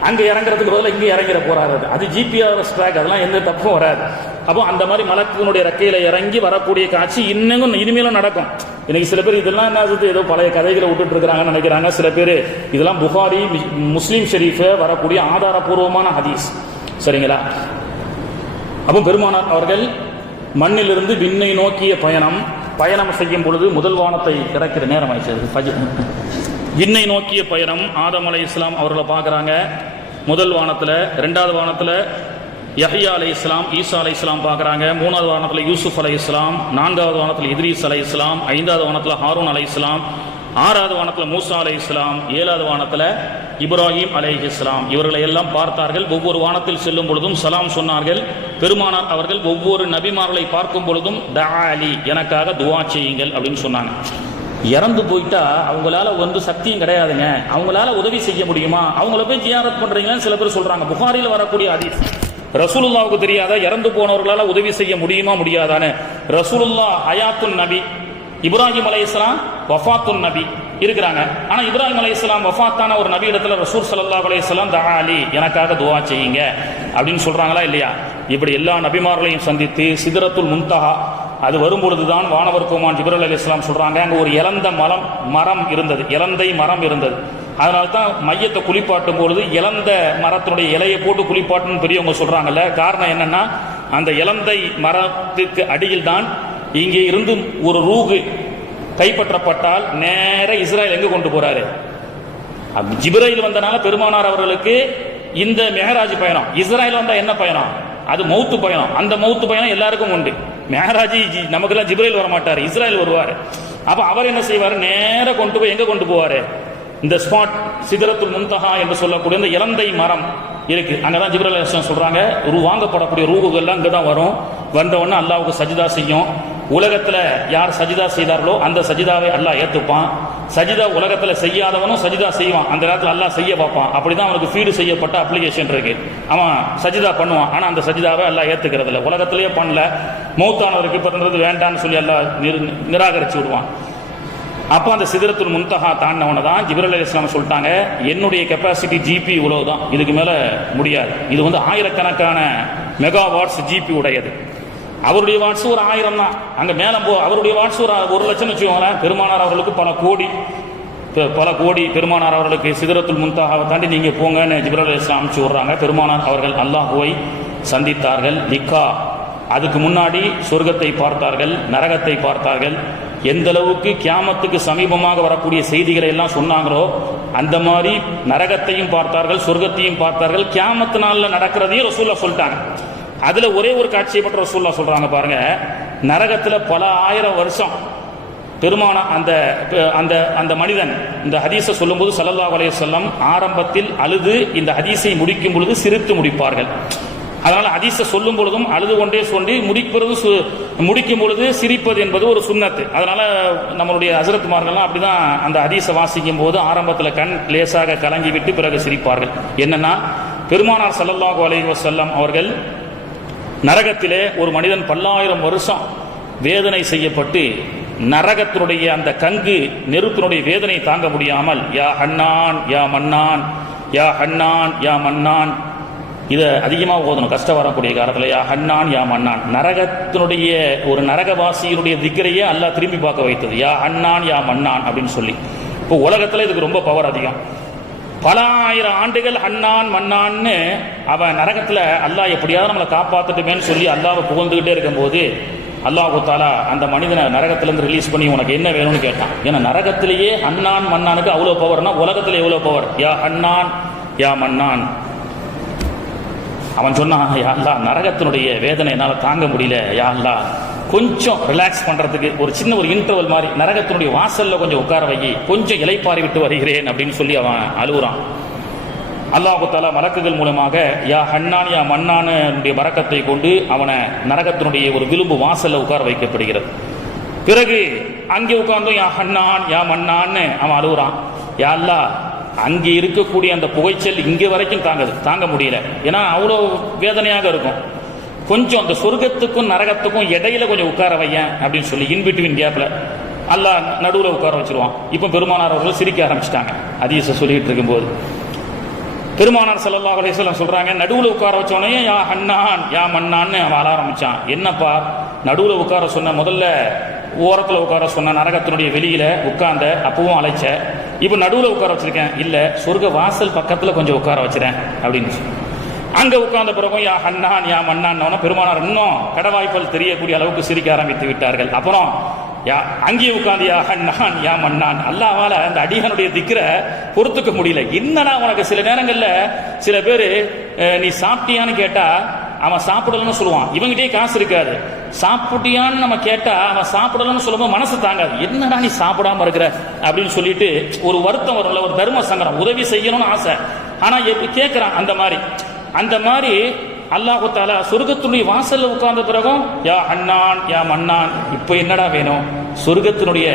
அங்க இறங்குறதுக்கு பதிலாக இங்கே இறங்கிற போறாரு, அது ஜிபிஆர்எஸ் ட்ராக், அதெல்லாம் எந்த தப்பும் வராது. அப்போ அந்த மாதிரி மலக்கினுடைய ரெக்கையில இறங்கி வரக்கூடிய காட்சி இன்னும் இனிமேலும் நடக்கும். இன்னைக்கு சில பேர் இதெல்லாம் என்ன ஆகுது, ஏதோ பழைய கதைகளை விட்டுட்டு இருக்கிறாங்கன்னு நினைக்கிறாங்க. சில பேர் இதெல்லாம் புகாரி முஸ்லீம் ஷெரீஃப் வரக்கூடிய ஆதாரபூர்வமான ஹதீஸ், சரிங்களா. அப்போ பெருமானார் அவர்கள் மண்ணிலிருந்து விண்ணை நோக்கிய பயணம் செய்யும் பொழுது முதல் வானத்தை இறக்கிற நேரம் ஆயிடுச்சு. விண்ணை நோக்கிய பயணம், ஆதம் அலைஹிஸ்ஸலாம் அவர்களை பார்க்குறாங்க முதல் வானத்தில். 2வது வானத்தில் யஹ்யா அலைஹிஸ்ஸலாம் ஈசா அலைஹிஸ்ஸலாம் பார்க்குறாங்க. 3வது வானத்தில் யூசுப் அலைஹிஸ்ஸலாம், 4வது வானத்தில் இத்ரீஸ் அலைஹிஸ்ஸலாம், 5வது வானத்தில் ஹாரூன் அலைஹிஸ்ஸலாம், 6வது வானத்தில் மூசா அலைஹிஸ்ஸலாம், 7வது வானத்தில் இப்ராஹிம் அலைஹிஸ்ஸலாம். இவர்களை எல்லாம் பார்த்தார்கள். ஒவ்வொரு வானத்தில் செல்லும் பொழுதும் சலாம் சொன்னார்கள். பெருமானார் அவர்கள் ஒவ்வொரு நபிமார்களை பார்க்கும் பொழுதும் தஆலி, எனக்காக துஆ செய்யுங்கள் அப்படின்னு சொன்னாங்க. இறந்து போயிட்டா அவங்களால சக்தியும் கிடையாதுங்க, அவங்களால உதவி செய்ய முடியுமா, அவங்கள போய் ஜியாரத் பண்றீங்கன்னு சில பேர் சொல்றாங்க. புகாரில வரக்கூடிய ஹதீஸ், ரசூலுல்லாஹ்வுக்கு தெரியாத இறந்து போனவர்களால உதவி செய்ய முடியுமா முடியாதான்னு. ரசூலுல்லாஹ் ஹயாத்துன் நபி, இப்ராஹிம் அலைஹிஸ்ஸலாம் வஃபாத்துன் நபி இருக்கிறாங்க. ஆனா இப்ராஹிம் அலைஹிஸ்ஸலாம் வஃபாத்தான ஒரு நபி இடத்துல ரசூல் ஸல்லல்லாஹு அலைஹி வஸல்லம் தஆலி, எனக்காக துஆ செய்யுங்க அப்படின்னு சொல்றாங்களா இல்லையா. இப்படி எல்லா நபிமார்களையும் சந்தித்து சிதறத்துல் முன்தஹா அது வரும்பொழுதுதான் வானவர் கோமான் ஜிப்ரீல் அலைஹிஸ்ஸலாம் சொல்றாங்க, அங்க ஒரு இலந்த மரம் இருந்தது, இலந்தை மரம் இருந்தது. அதனால தான் மையத்தை குளிப்பாட்டும் பொழுது இலந்த மரத்தினுடைய இலையை போட்டு குளிப்பாட்டுன்னு பெரியவங்க சொல்றாங்கல்ல. காரணம் என்னன்னா, அந்த இலந்தை மரத்துக்கு அடியில் தான் இங்கே இருந்து ஒரு ரூஹு கைப்பற்றப்பட்டால் நேர இஸ்ராயல் எங்க கொண்டு போறாரு. ஜிப்ரீல் வந்தனால பெருமானார் அவர்களுக்கு இந்த மெஹராஜ் பயணம், இஸ்ராயல் வந்தா என்ன பயணம், அது மௌத்து பயணம். அந்த மௌத்து பயணம் எல்லாருக்கும் உண்டு. மெஹராஜி நமக்கெல்லாம் ஜிப்ரீல் வர மாட்டார், இஸ்ராயல் வருவார். அப்ப அவர் என்ன செய்வார், நேர கொண்டு போய் எங்க கொண்டு போவாரு, இந்த ஸ்பாட் சிதறத்துல் முன்தஹா என்று சொல்லக்கூடிய இந்த இலந்தை மரம் இருக்கு. அங்கதான் ஜிப்ரீல் அலைஹிஸ்ஸலாம் சொல்றாங்க, வாங்கப்படக்கூடிய ரூஹுகள்லாம் இங்கதான் வரும். வந்த உடனே அல்லாஹ்வுக்கு சஜிதா செய்யும். உலகத்துல யார் சஜிதா செய்தார்களோ அந்த சஜிதாவை அல்லாஹ் ஏத்துப்பான். சஜிதா உலகத்துல செய்யாதவனும் சஜிதா செய்வான், அந்த நேரத்தில் அல்லாஹ் செய்ய பார்ப்பான். அப்படிதான் அவனுக்கு ஃபீடு செய்யப்பட்ட அப்ளிகேஷன் இருக்கு. அவன் சஜிதா பண்ணுவான், ஆனா அந்த சஜிதாவை அல்லாஹ் ஏத்துக்கிறது இல்லை. உலகத்திலேயே பண்ணல, மௌத்தானவருக்கு பண்றது வேண்டான்னு சொல்லி அல்லாஹ் நிராகரிச்சு விடுவான். அப்போ அந்த சிதறத்துல் முன்தஹா தாண்டவனை தான் ஜிப்ரீல் அலைஹிஸ்ஸலாம் சொல்லிட்டாங்க, என்னுடைய கெப்பாசிட்டி ஜிபி இவ்வளவுதான், இதுக்கு மேல முடியாது. இது ஆயிரக்கணக்கான மெகாவாட்ஸ் ஜிபி உடையது. அவருடைய வாட்ஸ் ஒரு 1000 தான். அங்க மேல அவருடைய வாட்ஸ் ஒரு 1 லட்சம் வச்சுக்கோங்களேன். பெருமானார் அவர்களுக்கு பல கோடி பெருமானார் அவர்களுக்கு சிதறத்துல் முன்தஹாவை தாண்டி நீங்க போங்கன்னு ஜிப்ரீல் அலைஹிஸ்ஸலாம் அனுப்பிச்சு விடுறாங்க. பெருமானார் அவர்கள் அல்லாஹ்வை சந்தித்தார்கள். நிக்கா, அதுக்கு முன்னாடி சொர்க்கத்தை பார்த்தார்கள், நரகத்தை பார்த்தார்கள். எந்த அளவுக்கு கியாமத்துக்கு சமீபமாக வரக்கூடிய செய்திகளை எல்லாம் சொன்னாங்களோ அந்த மாதிரி நரகத்தையும் பார்த்தார்கள், சொர்க்கத்தையும் பார்த்தார்கள். கியாமத்து நாள்ல நடக்கிறதையும் ரசூலுல்லாஹ் சொல்லிட்டாங்க. அதுல ஒரே ஒரு காட்சியை பற்றி ரசூலுல்லாஹ் சொல்றாங்க பாருங்க. நரகத்துல பல 1000 வருஷம் பெருமான அந்த மனிதன் இந்த ஹதீஸை சொல்லும்போது ஸல்லல்லாஹு அலைஹி வஸல்லம் ஆரம்பத்தில் அழுது இந்த ஹதீஸை முடிக்கும் பொழுது சிரித்து முடிப்பார்கள். அதனால ஹதீஸை சொல்லும் பொழுதும் அழுது கொண்டே சொல்லி முடிக்கும் பொழுது சிரிப்பது என்பது ஒரு சுன்னத்து. அதனால நம்மளுடைய ஹஸரத்மார்கள்லாம் அப்படிதான் அந்த ஹதீஸை வாசிக்கும் போது ஆரம்பத்தில் கண் லேசாக கலங்கி விட்டு பிறகு சிரிப்பார்கள். என்னன்னா, பெருமானார் ஸல்லல்லாஹு அலைஹி வஸல்லம் அவர்கள் நரகத்திலே ஒரு மனிதன் 1000 வருஷம் வேதனை செய்யப்பட்டு நரகத்தினுடைய அந்த கங்கு நெருப்பினுடைய வேதனை தாங்க முடியாமல் யா ஹன்னான் யா மன்னான் யா ஹன்னான் யா மன்னான் இதை அதிகமாக ஓதணும் கஷ்டம் வரக்கூடிய காலத்தில். யா ஹன்னான் யா மன்னான், நரகத்தினுடைய ஒரு நரகவாசியினுடைய திக்கரையே அல்லாஹ் திரும்பி பார்க்க வைத்தது. யா ஹன்னான் யா மன்னான் அப்படின்னு சொல்லி. இப்போ உலகத்தில் இதுக்கு ரொம்ப பவர் அதிகம். பல ஆயிரம் ஆண்டுகள் ஹன்னான் மன்னான்னு அவன் நரகத்தில் அல்லாஹ் எப்படியாவது நம்மளை காப்பாற்றட்டுமேன்னு சொல்லி அல்லாஹ்வை புகழ்ந்துகிட்டே இருக்கும்போது அல்லாஹு தாலா அந்த மனிதனை நரகத்திலேருந்து ரிலீஸ் பண்ணி உனக்கு என்ன வேணும்னு கேட்டான். ஏன்னா நரகத்திலேயே ஹன்னான் மன்னானுக்கு அவ்வளோ பவர்னா உலகத்தில் எவ்வளோ பவர். யா ஹன்னான் யா மன்னான். அவன் சொன்னான், யா அல்லாஹ் நரகத்தினுடைய வேதனை என்னால் தாங்க முடியல, யா அல்லாஹ் கொஞ்சம் ரிலாக்ஸ் பண்றதுக்கு ஒரு சின்ன ஒரு இன்டர்வல் மாதிரி நரகத்தினுடைய வாசல்ல கொஞ்சம் உட்கார வை, கொஞ்சம் இலைப்பாரி விட்டு வருகிறேன் அப்படின்னு சொல்லி அவன் அழுகுறான். அல்லாஹு தஆலா மலக்குகள் மூலமாக யா ஹன்னான் யா மன்னானுடைய பரக்கத்தை கொண்டு அவனை நரகத்தினுடைய ஒரு விளிம்பு வாசல்ல உட்கார வைக்கப்படுகிறது. பிறகு அங்கே உட்கார்ந்தும் யா ஹன்னான் யா மன்னான்னு அவன் அழுகுறான். யா அல்லாஹ் அங்கே இருக்கக்கூடிய அந்த புகைச்சல் இங்கே வரைக்கும் தாங்க முடியல, ஏன்னா அவ்வளோ வேதனையாக இருக்கும். கொஞ்சம் அந்த சொர்க்கத்துக்கும் நரகத்துக்கும் இடையில கொஞ்சம் உட்கார வையன் அப்படின்னு சொல்லி இன்பிட்வீன் கேப்ல அல்லாஹ் நடுவில் உட்கார வச்சிருவான். இப்போ பெருமானார் அவர்கள் சிரிக்க ஆரம்பிச்சிட்டாங்க ஹதீஸை சொல்லிட்டு இருக்கும்போது. பெருமானார் ஸல்லல்லாஹு அலைஹி வஸல்லம் சொல்றாங்க, நடுவில் உட்கார வச்சோடனே யா ஹன்னான் யா மன்னான்னு அவன் அழ ஆரம்பிச்சான். என்னப்பா நடுவில் உட்கார சொன்ன, முதல்ல ஓரத்தில் உட்கார சொன்ன, நரகத்தினுடைய வெளியில உட்கார்ந்த அப்பவும் அழைச்ச, இப்போ நடுவில் உட்கார வச்சிருக்கேன், இல்ல சொர்க்க வாசல் பக்கத்தில் கொஞ்சம் உட்கார வச்சிரேன் அப்படின்னு சொல்லி அங்க உட்கார்ந்த பிறகும் யா ஹன்னான் யா மன்னான் பெருமானார் இன்னும் கடவாய்ப்பல் தெரியக்கூடிய அளவுக்கு சிரிக்க ஆரம்பித்து விட்டார்கள். அப்புறம் அங்கேயே உட்கார்ந்து யா ஹன்னான் யா மன்னான். அல்லாஹ்வால அந்த அடியானுடைய திக்ரை பொறுத்துக்க முடியல. என்னன்னா உனக்கு சில நேரங்கள்ல சில பேரு நீ சாப்பிட்டியான்னு கேட்டா அவன் சாப்பிடலன்னு சொல்லுவான், இவங்கிட்டே காசு இருக்காது. சாப்பிட்டியான்னு நம்ம கேட்டா அவன் சாப்பிடலன்னு சொல்லும்போது மனசு தாங்காது, என்னடா நீ சாப்பிடாம இருக்கிற அப்படின்னு சொல்லிட்டு ஒரு வருத்தம் வரும்ல, ஒரு தர்ம சங்கடம், உதவி செய்யணும்னு ஆசை, ஆனா கேட்கிறான். அந்த மாதிரி அல்லாஹு தஆலா சொர்க்கத்தினுடைய வாசல்ல உட்கார்ந்த பிறகும் யா ஹன்னான் யா மன்னான், இப்போ என்னடா வேணும், சொர்க்கத்தினுடைய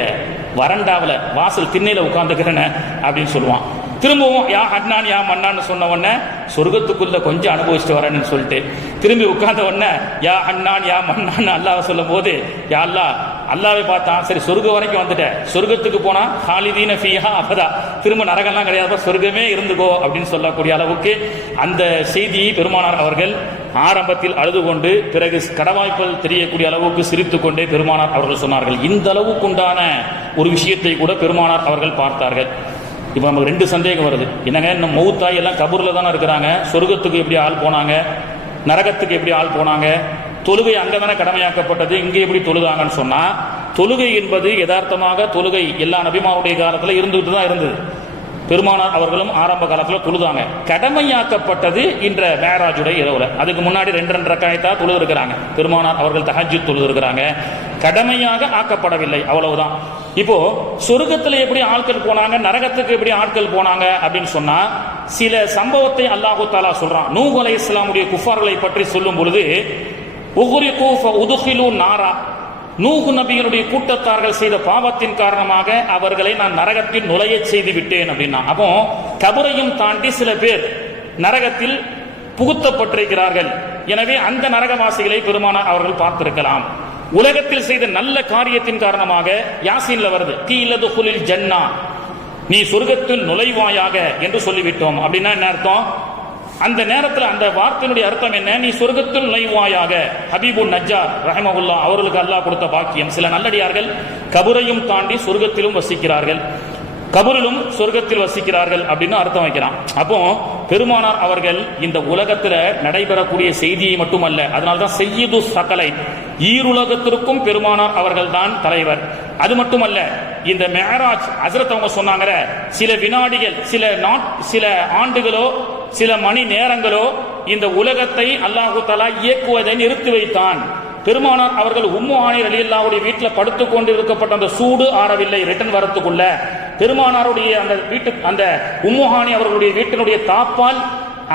வரண்டாவில் வாசல் திண்ணையில உட்கார்ந்துக்கிறேன்னு அப்படின்னு சொல்லுவான். திரும்பவும் யா ஹன்னான் யா மன்னான்னு சொன்ன உடனே சொர்க்கத்துக்குள்ள கொஞ்சம் அனுபவிச்சுட்டு வரேன்னு சொல்லிட்டு திரும்பி உட்கார்ந்த உடனே யா ஹன்னான் யா மன்னான்னு அல்லாஹ் சொல்லும் போது யா அல்லாஹ், அல்லாஹ்வை பார்த்தான், சரி சொர்க்கம் வரைக்கும் வந்துட்டேன், சொர்க்கத்துக்கு போனா ஹாலிதீன ஃபீஹா அபதா, திரும்ப நரகம்லாம் கிடையாது, சொர்க்கமே இருந்துக்கோ அப்படின்னு சொல்லக்கூடிய அளவுக்கு அந்த செய்தியை பெருமானார் அவர்கள் ஆரம்பத்தில் அழுது கொண்டு பிறகு கடவாய்ப்பல் தெரியக்கூடிய அளவுக்கு சிரித்துக் கொண்டே பெருமானார் அவர்கள் சொன்னார்கள். இந்த அளவுக்கு உண்டான ஒரு விஷயத்தை கூட பெருமானார் அவர்கள் பார்த்தார்கள். இப்போ நமக்கு ரெண்டு சந்தேகம் வருது. என்னங்க, இன்னும் மௌத்தாய் எல்லாம் கபூர்ல தானே இருக்கிறாங்க, சொர்க்கத்துக்கு எப்படி ஆள் போனாங்க, நரகத்துக்கு எப்படி ஆள் போனாங்க, தொழுகை அங்கதானே கடமையாக்கப்பட்டது, இங்கே எப்படி தொழுதாங்கன்னு சொன்னா, தொழுகை என்பது யதார்த்தமாக தொழுகை எல்லா நபிமாவுடைய காலத்தில் இருந்துகிட்டு தான் இருந்தது. பெருமானார் அவர்களும் ஆரம்ப காலத்தில் தொழுதாங்க. கடமையாக்கப்பட்டது இன்ற மேராஜுடைய இரவுல. அதுக்கு முன்னாடி 2 ரக்காயத்தா தொழுது இருக்கிறாங்க. பெருமானார் அவர்கள் தஹஜ்ஜுத் தொழுது இருக்கிறாங்க, கடமையாக ஆக்கப்படவில்லை, அவ்வளவுதான். இப்போ சொர்க்கத்தில் எப்படி ஆட்கள் போனாங்க, நரகத்துக்கு எப்படி ஆட்கள் போனாங்க அப்படின்னு சொன்னா சில சம்பவத்தை அல்லாஹு தஆலா சொல்றான். நூஹ் அலைஹிஸ்ஸலாமுடைய குஃபார்களை பற்றி சொல்லும் பொழுது உஹ்ரிகு ஃபஉத்கிலு நாரா, நூஹ் நபியினுடைய கூட்டத்தார்கள் செய்த பாவத்தின் காரணமாக அவர்களை நான் நரகத்தில் நுழைய செய்து விட்டேன் அப்படின்னா, அப்போ கபரையும் தாண்டி சில பேர் நரகத்தில் புகுத்தப்பட்டிருக்கிறார்கள். எனவே அந்த நரகவாசிகளை பெருமானார் அவர்கள் பார்த்திருக்கலாம். உலகத்தில் செய்த நல்ல காரியத்தின் காரணமாக யாசீன்ல வருது, கீலதுகுலில் ஜன்னா, நீ சொர்க்கத்தில் நுழைவாயாக என்று சொல்லிவிட்டோம். அப்படின்னா என்ன அர்த்தம்? அந்த நேரத்தில் அந்த வார்த்தையினுடைய அர்த்தம் என்ன, நீ சொர்க்கத்தில் நுழைவாயாக. ஹபீபுன் நஜ்ஜார் ரஹிமஹுல்லாஹ் அவர்களுக்கு அல்லாஹ் கொடுத்த பாக்கியம். சில நல்லடியார்கள் கபரையும் தாண்டி சொர்க்கத்திலும் வசிக்கிறார்கள், கபரிலும் சொர்க்கத்தில் வசிக்கிறார்கள் அப்படின்னு அர்த்தம் வைக்கிறான். அப்போ பெருமானார் அவர்கள் இந்த உலகத்தில் நடைபெறக்கூடிய செய்தியை மட்டுமல்ல, அதனால்தான் செய்யிது சகலை, ஈருலகத்திற்கும் பெருமானார் அவர்கள் தான் தலைவர். அது மட்டுமல்ல, இந்த மேராஜ் ஹஜ்ரத் அவங்க சொன்னாங்க, சில வினாடிகள், சில ஆண்டுகளோ சில மணி நேரங்களோ இந்த உலகத்தை அல்லாஹு தஆலா இயக்குவதை நிறுத்தி வைத்தான். பெருமானார் அவர்கள் உம்மு ஹானி ரலியல்லாஹுடைய வீட்டில் படுத்துக் கொண்டு இருக்கப்பட்ட அந்த சூடு ஆறவில்லை. ரிட்டர்ன் வரத்துக்குள்ள பெருமானாருடைய அந்த உம்மு ஹானி அவர்களுடைய வீட்டினுடைய தாப்பால்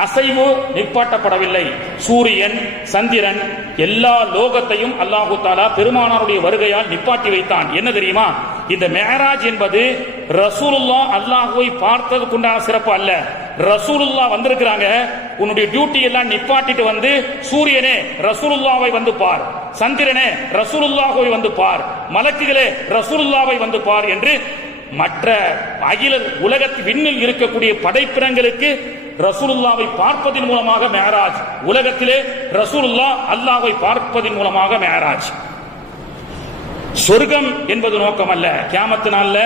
அசைவு நிப்பாட்டப்படவில்லை. சூரியன் சந்திரன் எல்லா லோகத்தையும் அல்லாஹு தஆலா பெருமானாருடைய வருகையால் நிப்பாட்டி வைத்தான். என்ன தெரியுமா, இந்த மேராஜ் என்பது ரசூலுல்லாஹ் அல்லாஹ்வை பார்த்ததுக்குண்டான சிறப்பு அல்ல. ரசூலுல்லாஹ் வந்திருக்கிறாங்க, உன்னுடைய டியூட்டி எல்லாம் நிப்பாட்டிட்டு வந்து, சூரியனே ரசூலுல்லாஹ்வை வந்து பார், சந்திரனே ரசூலுல்லாஹ்வை வந்து பார், மலக்குகளே ரசூலுல்லாஹ்வை வந்து பார் என்று மற்ற அகில உலகத்து விண்ணில் இருக்கக்கூடிய படைப்பினங்களுக்கு ரசூலுல்லாவை பார்ப்பதின் மூலமாக மேராஜ். உலகத்திலே ரசூலுல்லா அல்லாஹ்வை பார்ப்பதின் மூலமாக மேராஜ். சொர்க்கம் என்பது நோக்கம் அல்ல. கியாமத்து நாள்ல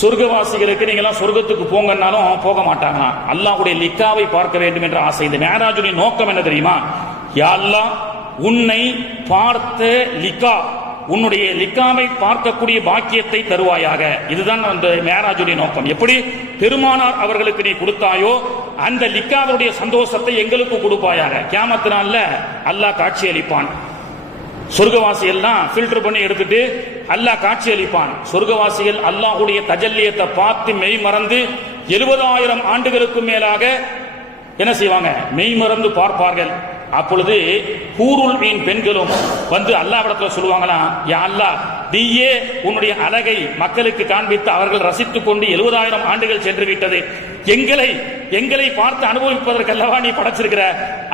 சொர்க்கவாசிகளுக்கு நீங்க எல்லாம் சொர்க்கத்துக்கு போங்கன்னாலும் போக மாட்டாங்க. அல்லாஹ்வுடைய லிக்காவை பார்க்க வேண்டும் என்ற ஆசை. இந்த மேராஜுடைய நோக்கம் என்ன தெரியுமா? யா அல்லாஹ், உன்னை பார்த்த லிக்கா, உன்னுடைய லிக்காவை பார்க்கக்கூடிய பாக்கியத்தை தருவாயாக. இதுதான் அந்த மேராஜுடைய நோக்கம். எப்படி பெருமானார் அவர்களுக்கு நீ கொடுத்தாயோ அந்த லிக்காவுடைய சந்தோஷத்தை எங்களுக்கு கொடுப்பாயாக. கியாமத்து நாள்ல அல்லாஹ் காட்சி அளிப்பான். சொர்க்கவாசிகள் எல்லாம் ஃபில்டர் பண்ணி எடுத்துட்டு அல்லாஹ் காட்சி அளிப்பான். சொர்க்கவாசிகள் அல்லாஹ்வுடைய தஜல்லியத்தை பார்த்து மெய் மறந்து 70,000 ஆண்டுகளுக்கு மேலாக என்ன செய்வாங்க? மெய் மறந்து பார்ப்பார்கள். அப்பொழுது ஹூருல் மீன் பெண்களும் வந்து அல்லாஹ்விடத்துல சொல்லுவாங்களா, யா அல்லாஹ், நீயே உன்னுடைய அழகை மக்களுக்கு காண்பித்து அவர்கள் ரசித்துக் கொண்டு 70,000 ஆண்டுகள் சென்று விட்டது. எங்களை பார்த்து அனுபவிப்பதற்கு அல்லவா நீ படைச்சிருக்கிற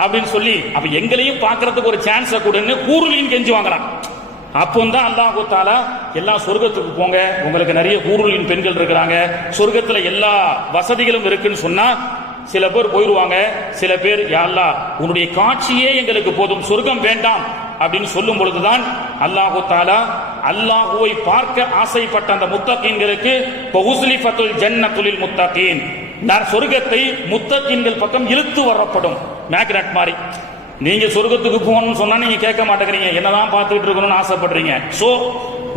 அப்படின்னு சொல்லி, அப்ப எங்களையும் பார்க்கறதுக்கு ஒரு சான்ஸ் கொடுன்னு ஹூருலின் கெஞ்சுவாங்களாம். அப்போதான் அல்லாஹ் தஆலா எல்லாம் சொர்க்கத்துக்கு போங்க, உங்களுக்கு நிறைய ஹூருலின் பெண்கள் இருக்கிறாங்க, சொர்க்கத்துல எல்லா வசதிகளும் இருக்குன்னு சொன்னா சில பேர் போயிடுவாங்க. சில பேர் யா அல்லாஹ், உன்னுடைய காட்சியே எங்களுக்கு போதும், சொர்க்கம் வேண்டாம் அப்படின்னு சொல்லும் பொழுதுதான் அல்லாஹ் தஆலா அல்லாஹ்வை பார்க்க ஆசைப்பட்ட அந்த முத்தகீன்களுக்கு பஹுஸ்லிஃபத்துல் ஜன்னத்துல் முத்தகீன், சொர்க்கத்தை முத்தகீன்கள் பக்கம் இழுத்து வரப்படும். மேக்னட் மாதிரி. நீங்க சொர்க்கத்துக்கு போகணும்னு சொன்னா நீங்க கேட்க மாட்டேங்கிறீங்க, என்னதான் பார்த்துட்டு இருக்கணும்னு ஆசைப்படுறீங்க. சோ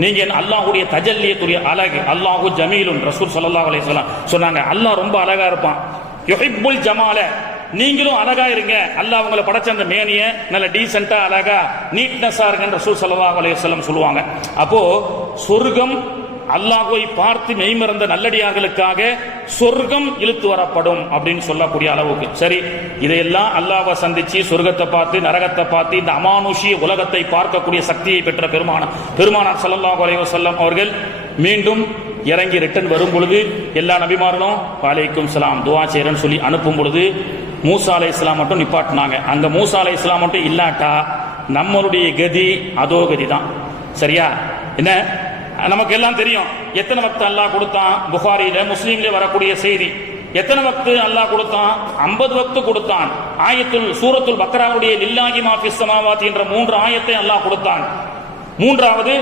நீங்க அல்லாஹ்வுடைய தஜல்லியத்துடைய அழகு, அல்லாஹு ஜமீலுன், ரசூல் ஸல்லல்லாஹு அலைஹி வஸல்லம் சொன்னாங்க, அல்லாஹ் ரொம்ப அழகா இருப்பான். யுஹிப்புல் ஜமால, நீங்களும் அழகா இருங்க. அல்லாஹ் உங்களை படைச்ச அந்த மேனிய நல்ல டீசென்ட்டா அழகா நீட்னஸா இருங்கன்னு ரசூல் ஸல்லல்லாஹு அலைஹி வஸல்லம் சொல்லுவாங்க. அப்போ சொர்க்கம் அல்லாஹ்வை பார்த்து மெய்மறந்த நல்லடியார்களுக்காக சொர்க்கம் இழுத்து வரப்படும் அப்படின்னு சொல்லக்கூடிய அளவுக்கு. சரி, இதையெல்லாம் அல்லாஹ்வை சந்திச்சு சொர்க்கத்தை பார்த்து நரகத்தை பார்த்து இந்த அமானுஷிய உலகத்தை பார்க்கக்கூடிய சக்தியை பெற்ற பெருமானார் ஸல்லல்லாஹு அலைஹி வஸல்லம் அவர்கள் மீண்டும் இறங்கி ரிட்டன் வரும் பொழுது எல்லா நபிமார்களும் வலைக்கும் சலாம் துவா செய்யறன்னு சொல்லி அனுப்பும் பொழுது மூசா அலைஹிஸ்ஸலாம் மட்டும் நிப்பாட்டினாங்க. அங்க மூசா அலைஹிஸ்ஸலாம் மட்டும் இல்லாட்டா நம்மளுடைய கதி அதோ கதி தான். சரியா? என்ன நமக்கு எல்லாம் தெரியும். எத்தனை வக்து அல்லாஹ் கொடுத்தான்? புகாரில முஸ்லீம்ல வரக்கூடிய செய்தி. எத்தனை வக்து அல்லாஹ் கொடுத்தான்? 50 வக்து கொடுத்தான். சூரத்துல் பக்ராவுடைய லில்லாஹி மா ஃபிஸ் ஸமாவாத்தி என்ற 3 ஆயத்தை அல்லாஹ் கொடுத்தான். மூன்றாவது,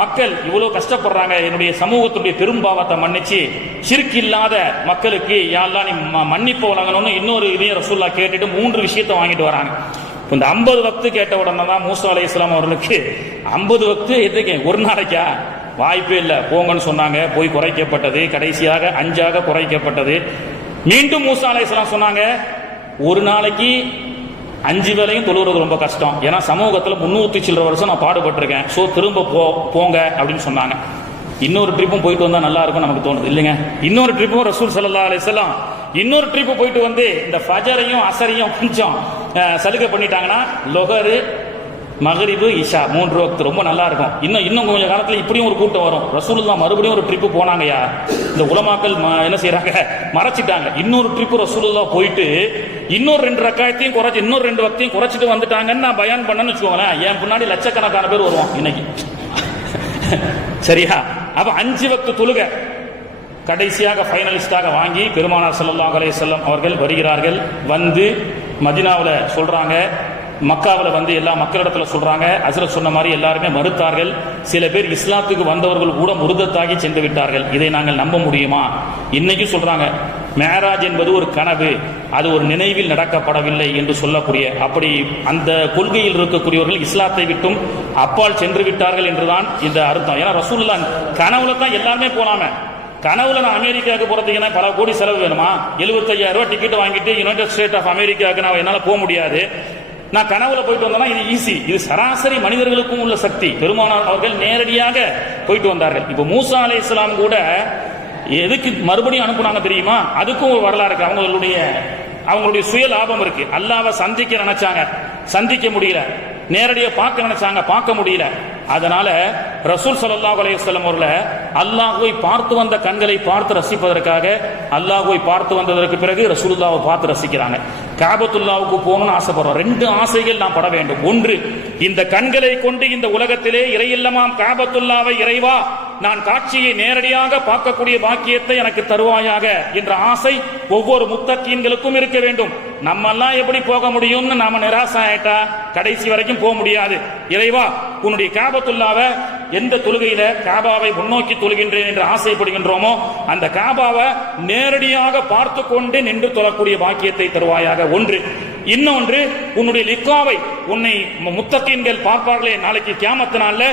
மக்கள் இவ்வளவு கஷ்டப்படுறாங்க, என்னுடைய சமூகத்துடைய பெரும்பாவத்தை மன்னிச்சு ஷிர்க் இல்லாத மக்களுக்கு யா அல்லாஹ் நீ மன்னிப்பு வழங்கணும்னு இன்னொரு இதைய ரசூலுல்லாஹ் கேட்டுட்டு 3 விஷயத்தை வாங்கிட்டு வராங்க. இந்த 50 வக்து கேட்ட உடனே தான் மூசா அலைஹிஸ்ஸலாம் அவர்களுக்கு 50 வக்து எதுக்கு, ஒரு நாளைக்கா? வாய்ப்பே இல்லை, போங்கன்னு சொன்னாங்க. போய் குறைக்கப்பட்டது. கடைசியாக 5ஆக குறைக்கப்பட்டது. மீண்டும் மூசா அலைஹிஸ்ஸலாம் சொன்னாங்க, ஒரு நாளைக்கு 5 வேளையும் தொழுகிறது ரொம்ப கஷ்டம், ஏன்னா சமூகத்தில் 300 சில்லற வருஷம் நான் பாடுபட்டிருக்கேன், ஸோ திரும்ப போங்க அப்படின்னு சொன்னாங்க. இன்னொரு ட்ரிப்பும் போயிட்டு வந்தா நல்லா இருக்கும் நமக்கு தோணுது இல்லைங்க. இன்னொரு ட்ரிப்பும் ரசூல் ஸல்லல்லாஹு அலைஹி வஸல்லம் இன்னொரு ட்ரிப்பு போயிட்டு வந்து இந்த ஃபஜரையும் அசரையும் கொஞ்சம் சலுகை பண்ணிட்டாங்கன்னா லொஹரு மகரிபு இஷா 3 வக்து ரொம்ப நல்லா இருக்கும். இன்னும் கொஞ்சம் காலத்தில் இப்படியும் ஒரு கூட்டம் வரும். ரசூலுல்லாஹ் மறுபடியும் ஒரு ட்ரிப்பு போனாங்கயா, இந்த உலமாக்கள் என்ன செய்யறாங்க, மறைச்சிட்டாங்க. இன்னொரு ட்ரிப்பு ரசூலுல்லாஹ் போயிட்டு இன்னொரு 2 ரக்காயத்தையும் குறைச்சி இன்னொரு 2 வக்தையும் குறைச்சிட்டு வந்துட்டாங்கன்னு நான் பயான் பண்ணேன்னு வச்சுக்கோங்களேன், என் பின்னாடி லட்சக்கணக்கான பேர் வருவான் இன்னைக்கு. சரியா? அப்ப 5 வக்து தொழுக கடைசியாக ஃபைனலிஸ்டாக வாங்கி பெருமானார் ஸல்லல்லாஹு அலைஹி வஸல்லம் அவர்கள் வருகிறார்கள். வந்து மதீனாவுல சொல்றாங்க, மக்காவில் வந்து எல்லா மக்களிடத்துல சொல்றாங்க. ஹஜ்ரத் சொன்ன மாதிரி எல்லாருமே மறுத்தார்கள். சில பேர் இஸ்லாத்துக்கு வந்தவர்கள் கூட முர்தத்தாகி சென்று விட்டார்கள். இதை நாங்கள் நம்ப முடியுமா? இன்னைக்கு சொல்றாங்க மேராஜ் என்பது ஒரு கனவு, அது ஒரு நினைவில் நடக்கப்படவில்லை என்று சொல்லக்கூடிய, அப்படி அந்த கொள்கையில் இருக்கக்கூடியவர்கள் இஸ்லாத்தை விட்டும் அப்பால் சென்று விட்டார்கள் என்றுதான் இந்த அர்த்தம். ஏன்னா ரசூலுல்லாஹ் கனவுல தான் எல்லாருமே போலாமே. கனவுல நான் அமெரிக்காவுக்கு போறதுக்கு பல கோடி செலவு வேணுமா? 75,000 ரூபாய் டிக்கெட் வாங்கிட்டு யுனைடெட் ஸ்டேட் ஆஃப் அமெரிக்காவுக்கு நான் என்னால போக முடியாது. நான் கனவுல போயிட்டு வந்தேன்னா இது ஈஸி. இது சராசரி மனிதர்களுக்கும் உள்ள சக்தி. பெருமானார் அவர்கள் நேரடியாக போயிட்டு வந்தார்கள். இப்ப மூசா அலைஹிஸ்ஸலாம் கூட எதுக்கு மறுபடியும் அனுப்புனாங்க தெரியுமா? அதுக்கும் ஒரு வரலாறு இருக்கு. அவங்களுடைய சுய லாபம் இருக்கு. அல்லாஹ்வை சந்திக்க நினைச்சாங்க, சந்திக்க முடியல. நேரடியாக பார்க்க நினைச்சாங்க, பார்க்க முடியல. அதனால ரசூல் ஸல்லல்லாஹு அலைஹி வஸல்லம் அவர்களை அல்லாஹ்வை பார்த்து வந்த கண்களை பார்த்து ரசிப்பதற்காக அல்லாஹ்வை பார்த்து வந்ததற்கு பிறகு ரசூலுல்லாஹ்வை பார்த்து ரசிக்கிறாங்க. காபத்துல்லாவுக்கு போகணும்னு ஆசைப்படுறோம். ரெண்டு ஆசைகள் நாம் பட வேண்டும். ஒன்று, இந்த கண்களை கொண்டு இந்த உலகத்திலே இறையில்லமாம் காபத்துல்லாவை இறைவா நான் காட்சியை நேரடியாக பார்க்கக்கூடிய பாக்கியத்தை எனக்கு தருவாயாக என்ற ஆசை ஒவ்வொரு முத்தகீன்களுக்கும் இருக்க வேண்டும். நம்ம எல்லாம் எப்படி போக முடியும்னு நாம நிராசை ஆயிட்டா கடைசி வரைக்கும் போக முடியாது. இறைவா உன்னுடைய காபத்துல்லாவை எந்த தொழுகையில காபாவை முன்னோக்கி தொழுகின்றேன் என்று ஆசைப்படுகின்றோமோ அந்த காபாவை நேரடியாக பார்த்து கொண்டு நின்று தொழக்கூடிய பாக்கியத்தை தருவாயாக. ஒன்று. இன்னொன்று, உன்னுடைய லிக்காவை உன்னை முத்தகீன்கள் பார்ப்பார்களே நாளைக்கு கியாமத் நாள்ல,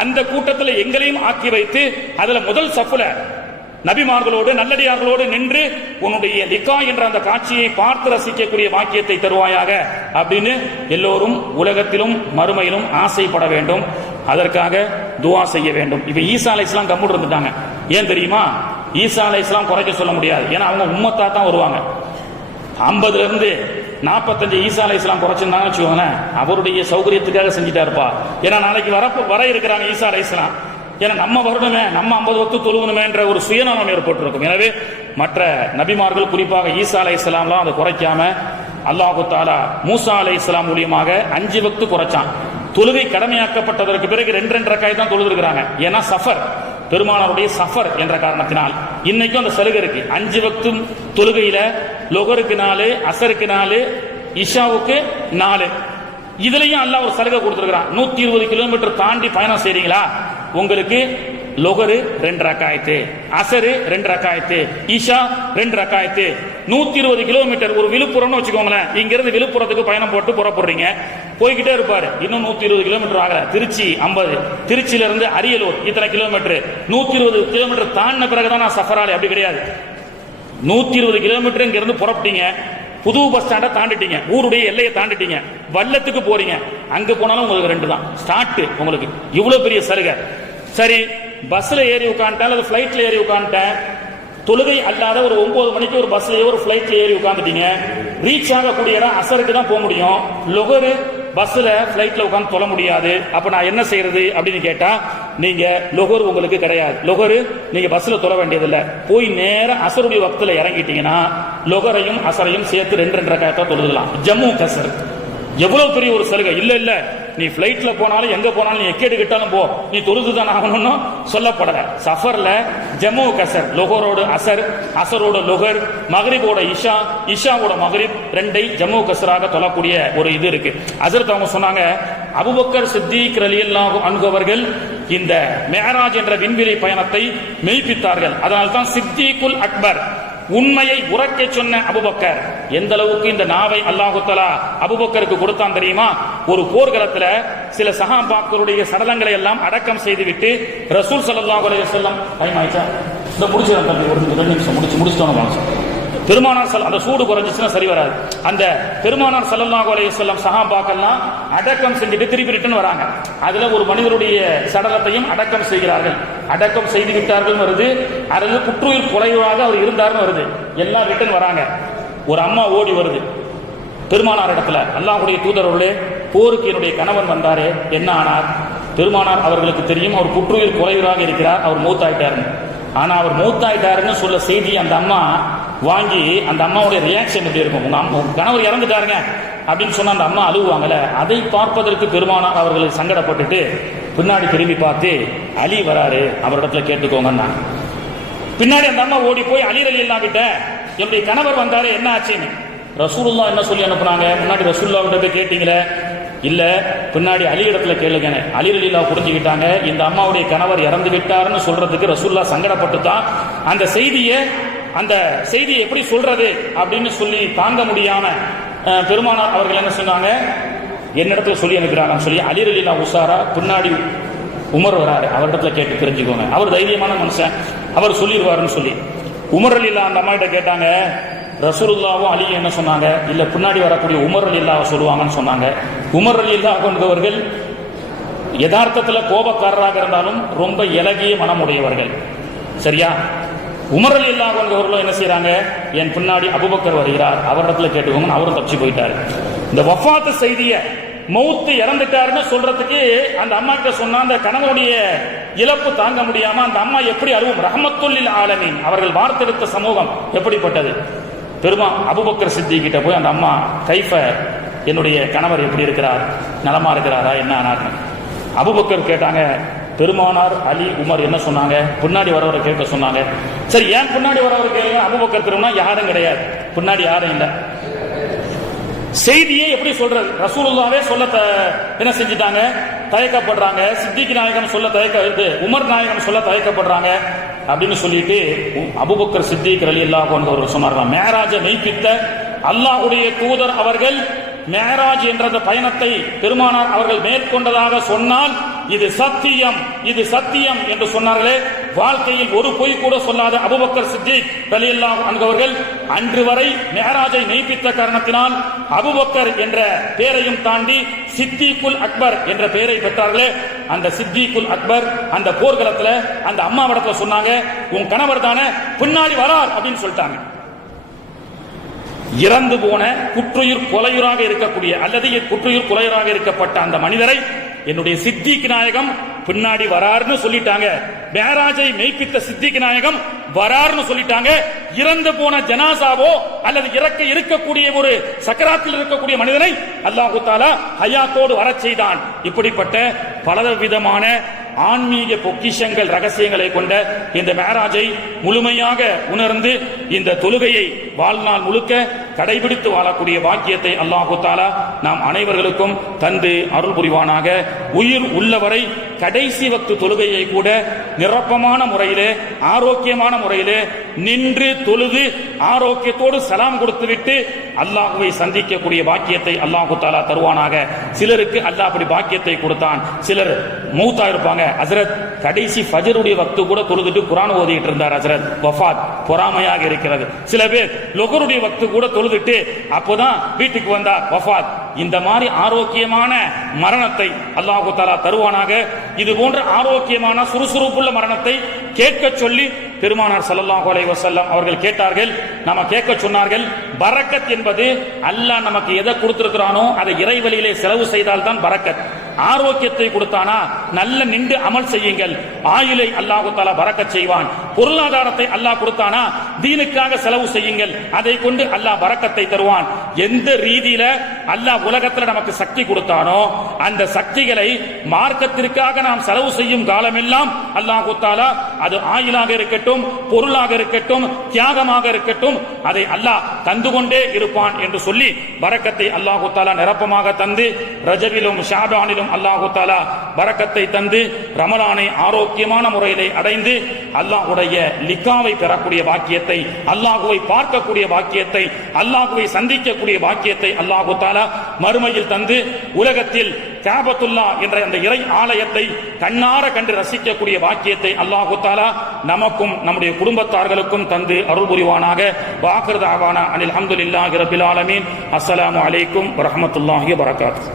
அந்த கூட்டத்தில் எங்களையும் ஆக்கி வைத்து அதுல முதல் சஃப்ல நபிமார்களோடு நல்லடியார்களோடு நின்று உன்னுடைய லிகா என்ற அந்த காட்சியை பார்த்து ரசிக்கக்கூடிய வாக்கியத்தை தருவாயாக அப்படின்னு எல்லோரும் உலகத்திலும் மறுமையிலும் ஆசைப்பட வேண்டும். அதற்காக துஆ செய்ய வேண்டும். இப்ப ஈசா அலைஹிஸ்ஸலாம் கம்முன்னு இருந்துட்டாங்க. ஏன் தெரியுமா? ஈசா அலைஹிஸ்ஸலாம் குறைக்க சொல்ல முடியாது. ஏன்னா அவங்க உம்மத்தா தான் வருவாங்க. 50 இருந்து 45 ஈசா அலைஹிஸ்ஸலாம் குறைச்சிருந்தாங்கன்னு வச்சுக்கோங்களேன், அவருடைய சௌகரியத்துக்காக செஞ்சுட்டாருப்பா. ஏன்னா நாளைக்கு வர இருக்கிறாங்க ஈசா அலைஹிஸ்ஸலாம். ஏன்னா நம்ம வரணுமே, நம்ம 50 வக்து தொழுவணுமே என்ற ஒரு சுயநலம் ஏற்பட்டிருக்கும். எனவே மற்ற நபிமார்கள் குறிப்பாக ஈசா அலைஹிஸ்ஸலாம்லாம் அதை குறைக்காம அல்லாஹு தஆலா மூசா அலைஹிஸ்ஸலாம் மூலியமாக 5 வக்து குறைச்சான். தொழுகை கடமையாக்கப்பட்டதற்கு பிறகு 2 ரக்காய் தான் தொழுதுருக்கிறாங்க. ஏன்னா சஃபர், பெருமானாருடைய சஃபர் என்ற காரணத்தினால் இன்னைக்கும் அந்த சலுகை இருக்கு. 5 வக்து தொழுகையில லொகருக்கு 4, அசருக்கு 4, இஷாவுக்கு 4. இதுலயும் அல்லாஹ் ஒரு சலுகை கொடுத்திருக்கிறான். 120 கிலோமீட்டர் தாண்டி பயணம் செய்றீங்களா, உங்களுக்கு லொகரு 2 ரக்காயத்து, அசரு 2 ரக்காயத்து, ஈஷா 2 ரக்காயத்து. 120 கிலோமீட்டர். ஒரு விழுப்புரம்னு வச்சுக்கோங்களேன், இங்க இருந்து விழுப்புரத்துக்கு பயணம் போட்டு புறப்படுறீங்க, போய்கிட்டே இருப்பாரு. இன்னும் 120 கிலோமீட்டர் ஆகல, திருச்சி 50, திருச்சியில இருந்து அரியலூர் இத்தனை கிலோமீட்டர். 120 கிலோமீட்டர் தாண்டின பிறகுதான் நான் சஃபராலே. அப்படி கிடையாது. 120 கிலோமீட்டர் இங்க இருந்து புறப்பட்டீங்க, புது பஸ் ஸ்டாண்டை தாண்டிட்டீங்க, ஊருடைய எல்லையை தாண்டிட்டீங்க, வல்லத்துக்கு போறீங்க, அங்க போனாலும் உங்களுக்கு 2 தான் ஸ்டார்ட். உங்களுக்கு இவ்வளவு பெரிய சலுகை. சரி, பஸ்ல ஏறி உட்காந்துட்டேன் அல்லது பிளைட்ல ஏறி உட்காந்துட்டேன், தொழுகை அல்லாத ஒரு 9 மணிக்கு ஒரு பஸ்ல ஒரு பிளைட்ல ஏறி உட்காந்துட்டீங்க, ரீச் ஆகக்கூடிய இடம் அசருக்கு தான் போக முடியும், லொகரு பஸ்ல பிளைட்ல உட்காந்து தொழ முடியாது. அப்ப நான் என்ன செய்யறது அப்படின்னு கேட்டா, நீங்க லொகர் உங்களுக்கு கிடையாது. லொகரு நீங்க பஸ்ல தொழ வேண்டியதில்லை. போய் நேர அசருடைய வக்துல இறங்கிட்டீங்கன்னா லொகரையும் அசரையும் சேர்த்து 2 ரக்காயத்தா தொழுதலாம். ஜம்மு கசர் எவ்வளவு பெரிய ஒரு சலுகை. இல்ல இல்ல நீ பிளைட்ல போனாலும் எங்க போனாலும் நீ எக்கேடு கிட்டாலும் போ, நீ தொழுதுதான் ஆகணும்னு சொல்லப்படல. சஃபர்ல ஜம்மு கசர், லொகரோட அசர், அசரோட லொகர், மகரிபோட இஷா, இஷாவோட மகரிப் 2ஐ ஜம்மு கசராக தொழக்கூடிய ஒரு இது இருக்கு. ஹஜ்ரத் அவங்க சொன்னாங்க, அபூபக்கர் சித்திக் ரலியல்லாஹு அன்ஹு அவர்கள் இந்த மிஅராஜ் என்ற விண்வெளி பயணத்தை மெய்ப்பித்தார்கள். அதனால்தான் சித்திகுல் அக்பர், உண்மையை உரைக்க சொன்ன அபூபக்கர். எந்த அளவுக்கு இந்த நாவை அல்லாஹு தஆலா அபூபக்கருக்கு கொடுத்தான் தெரியுமா? ஒரு போர்க்களத்துல சில சஹாபாக்களுடைய சடலங்களை எல்லாம் அடக்கம் செய்துவிட்டு ரசூல் ஸல்லல்லாஹு அலைஹி வஸல்லம், டைம் ஆயிச்சா, இந்த முடிச்சிடலாம் தம்பி, ஒரு 2 நிமிஷம் முடிச்சுட்டோம். பெருமானார் அந்த சூடு குறைஞ்சிச்சுன்னா சரி வராது. அந்த பெருமானார் ஸல்லல்லாஹு அலைஹி வஸல்லம் சஹாபாக்கெல்லாம் அடக்கம் செஞ்சுட்டு திருப்பி ரிட்டர்ன் வராங்க. அதுல ஒரு மனிதருடைய சடலத்தையும் அடக்கம் செய்கிறார்கள். அடக்கம் செய்து விட்டார்கள் வருது, அல்லது புற்றுயிர் குலைவாக அவர் இருந்தார்னு வருது. எல்லாம் ரிட்டர்ன் வராங்க. ஒரு அம்மா ஓடி வருது பெருமானார் இடத்துல, அல்லாஹ்வுடைய தூதரோடு போருக்கு என்னுடைய கணவன் வந்தாரே, என்ன ஆனார்? பெருமானார் அவர்களுக்கு தெரியும் அவர் புற்றுயிர் குலைவராக இருக்கிறார், அவர் மூத்தாயிட்டாருன்னு. ஆனா அவர் மூத்தாயிட்டாருன்னு சொல்ல செய்தி அந்த அம்மா வாங்கி, அந்த அம்மாவுடைய ரியாக்ஷன் எப்படி இருக்கும்? உங்க கணவர் இறந்துட்டாருங்க அப்படின்னு சொன்ன அந்த அம்மா அழுவாங்கல்ல, அதை பார்ப்பதற்கு பெருமானார் அவர்களுக்கு சங்கடப்பட்டுட்டு பின்னாடி திரும்பி பார்த்து, அலி வராரு, அவரிடத்துல கேட்டுக்கோங்கன்னா. பின்னாடி அந்த அம்மா ஓடி போய் அலி ரலியல்லாஹு கிட்ட, என்னுடைய கணவர் வந்தாரு, என்ன ஆச்சுன்னு. ரசூலுல்லாஹ் என்ன சொல்லி அனுப்புனாங்க? முன்னாடி ரசூலுல்லாஹ் கிட்ட போய் கேட்டீங்களே, இல்ல பின்னாடி அலி இடத்துல கேளுங்க. அலி ரலியல்லாஹு புரிஞ்சுக்கிட்டாங்க, இந்த அம்மாவுடைய கணவர் இறந்து விட்டாருன்னு சொல்றதுக்கு ரசூலுல்லாஹ் சங்கடப்பட்டு தான் அந்த செய்தியை எப்படி சொல்றது அப்படின்னு சொல்லி தாங்க முடியாம பெருமானார் அவர்கள் என்ன சொன்னாங்க, என்னிடத்துல சொல்லி அனுப்புறாங்கன்னு சொல்லி, அலி ரலியல்லாஹு உசாரா, பின்னாடி உமர் வராரு, அவரிடத்துல கேட்டு தெரிஞ்சுக்கோங்க, அவர் தைரியமான மனுஷன், அவர் சொல்லிடுவாருன்னு சொல்லி உமர் ரலியல்லாஹு அந்த அம்மா கிட்ட கேட்டாங்க. ரசூலுல்லாஹும் அலியும் என்ன சொன்னாங்க? இல்ல பின்னாடி வரக்கூடிய உமர் ரலியல்லாஹு சொல்லுவாங்கன்னு சொன்னாங்க. உமர் ரலியல்லாஹு என்பவர்கள் யதார்த்தத்துல கோபக்காரராக இருந்தாலும் ரொம்ப இலகிய மனமுடையவர்கள். சரியா? உமர் ரலியல்லாஹு என்பவர்களும் என்ன செய்யறாங்க, என் பின்னாடி அபூபக்கர் வருகிறார், அவரிடத்துல கேட்டுக்கோங்க, அவரும் தப்பிச்சு போயிட்டாரு. இந்த வஃபாத் செய்திய மௌத்து இறந்துட்டாருன்னு சொல்றதுக்கு அந்த அம்மா கிட்ட சொன்னா, அந்த கணவனுடைய இழப்பு தாங்க முடியாம அந்த அம்மா எப்படி அழுவும். ரஹ்மத்துல் லில் ஆலமீன், அவர்கள் வார்த்தெடுத்த சமூகம் எப்படிப்பட்டது. அபூபக்கர் சித்திக் கிட்ட போய் அந்த அம்மா கைஃப, என்னுடைய கணவர் எப்படி இருக்கிறார், நலமா இருக்கிறாரா, என்ன ஆனார்? அபூபக்கர் கேட்டாங்க. பெருமானார், அலி, உமர் என்ன சொன்னாங்க? பின்னாடி வரவரை கேட்க சொன்னாங்க. சரி, ஏன் பின்னாடி வரவர் கேளுங்க. அபூபக்கர் திரும்பினா யாரும் கிடையாது, பின்னாடி யாரும் இல்லை. செய்தியை எப்படி சொல்றது? ரசூலுல்லாவே சொல்ல என்ன செஞ்சிட்டாங்க, தயக்கப்படுறாங்க. சித்திக் நாயகம் சொல்ல உமர் நாயகம் சொல்ல தயக்கப்படுறாங்க அப்படின்னு சொல்லிட்டு அபூபக்கர் சித்திக் ரலியல்லாஹு அன்ஹு அவர்கள் சொன்னார்கள், மேராஜை மெய்ப்பித்த அல்லாஹ்வுடைய தூதர் அவர்கள் மேராஜ் என்ற அந்த பயணத்தை பெருமானார் அவர்கள் மேற்கொண்டதாக சொன்னால் இது சத்தியம், இது சத்தியம் என்று சொன்னார்களே. வாழ்க்கையில் ஒரு பொய் கூட சொல்லாத அபூபக்கர் சித்திக் ரலியல்லாஹு அன்ஹு அவர்கள் அன்று வரை மேராஜை மெய்ப்பித்த காரணத்தினால் அபூபக்கர் என்ற பெயரையும் தாண்டி சித்திகுல் அக்பர் என்ற பெயரை பெற்றார்களே. அந்த சித்திகுல் அக்பர் அந்த போர்க்களத்துல அந்த அம்மாவிடத்துல சொன்னாங்க, உன் கணவர் தானே பின்னாடி வரார் அப்படின்னு சொல்லிட்டாங்க. இறந்து போன குற்றுயிர் கொலையுறாக இருக்கக்கூடிய அல்லது குற்றுயிர் கொலையுறாக இருக்கப்பட்ட அந்த மனிதரை என்னுடைய சித்திக் நாயகம் பின்னாடி வராருன்னு சொல்லிட்டாங்க. மேராஜை மெய்ப்பித்த சித்திக் நாயகம் வராருன்னு சொல்லிட்டாங்க. இறந்து போன ஜனாசாவோ அல்லது இறக்க இருக்கக்கூடிய ஒரு சக்கராத்தில் இருக்கக்கூடிய மனிதனை அல்லாஹு தஆலா ஹயாத்தோடு வரச் செய்தான். இப்படிப்பட்ட பலவிதமான ஆன்மீக பொக்கிஷங்கள், ரகசியங்களை கொண்ட இந்த மேராஜை முழுமையாக உணர்ந்து இந்த தொழுகையை வாழ்நாள் முழுக்க கடைபிடித்து வாழக்கூடிய பாக்கியத்தை அல்லாஹு தஆலா நாம் அனைவர்களுக்கும் தந்து அருள் புரிவானாக. உயிர் உள்ளவரை கடைசி வக்து தொழுகையை கூட நிரப்பமான முறையிலே, ஆரோக்கியமான முறையிலே நின்று தொழுது ஆரோக்கியத்தோடு சலாம் கொடுத்துவிட்டு அல்லாஹுவை சந்திக்கக்கூடிய பாக்கியத்தை அல்லாஹு தஆலா தருவானாக. சிலருக்கு அல்லாஹ் அப்படி பாக்கியத்தை கொடுத்தான். சிலர் மௌத்தா இருப்பாங்க. ஹஜ்ரத் கடைசி ஃபஜ்ருடைய வக்து கூட தொழுதுட்டு குர்ஆன் ஓதிட்டு இருந்தார். ஹஜ்ரத் வஃபாத், பொறாமையாக இருக்கிறது. சில பேர் லொஹருடைய வக்து கூட தொழுதுட்டு அப்போதான் வீட்டுக்கு வந்தார், வஃபாத். இந்த மாதிரி ஆரோக்கியமான மரணத்தை அல்லாஹு தஆலா தருவானாக. இது போன்ற ஆரோக்கியமான சுறுசுறுப்புள்ள மரணத்தை கேட்க சொல்லி பெருமானார் ஸல்லல்லாஹு அலைஹி வஸல்லம் அவர்கள் கேட்டார்கள். நாம கேட்க சொன்னார்கள். பரக்கத் என்பது அல்லாஹ் நமக்கு எதை கொடுத்திருக்கிறானோ அதை இறை வழியிலே செலவு செய்தால் தான் பரக்கத். ஆரோக்கியத்தை கொடுத்தானா நல்ல நின்று அமல் செய்யுங்கள், ஆயுளை அல்லாஹு தஆலா பரக்கத் செய்வான். பொருளாதாரத்தை அல்லாஹ் கொடுத்தானா தீனுக்காக செலவு செய்யுங்கள், அதை கொண்டு அல்லாஹ் பரக்கத்தை தருவான். எந்த ரீதியில அல்லாஹ் உலகத்தில் நமக்கு சக்தி கொடுத்தானோ அந்த சக்திகளை மார்க்கத்திற்காக நாம் செலவு செய்யும் காலமெல்லாம் அல்லாஹு தஆலா அது ஆயுளாக இருக்கட்டும், பொருளாக இருக்கட்டும், தியாகமாக இருக்கட்டும், அதை அல்லாஹ் தந்து கொண்டே இருப்பான் என்று சொல்லி பரக்கத்தை அல்லாஹு தஆலா நிரப்பமாக தந்து ரஜபிலும் ஷாபானிலும் அல்லாஹு தஆலா பரக்கத்தை தந்து ரமலானை ஆரோக்கியமான முறையிலே அடைந்து அல்லாஹ்வுடைய லிகாவை பெறக்கூடிய பாக்கியத்தை, அல்லாஹ்வை பார்க்கக்கூடிய பாக்கியத்தை, அல்லாஹ்வை சந்திக்கக்கூடிய பாக்கியத்தை அல்லாஹு தஆலா மறுமையில் தந்து உலகத்தில் காபத்துல்லா என்ற அந்த இறை ஆலயத்தை கண்ணார கண்டு ரசிக்கக்கூடிய பாக்கியத்தை அல்லாஹு தஆலா நமக்கும் நம்முடைய குடும்பத்தார்களுக்கும் தந்து அருள் புரிவானாக. வாகிர் தஅவானா அனில் ஹம்துலில்லாஹி ரப்பில் ஆலமீன். அஸ்ஸலாமு அலைக்கும் வரஹ்மத்துல்லாஹி வபரகாத்துஹு.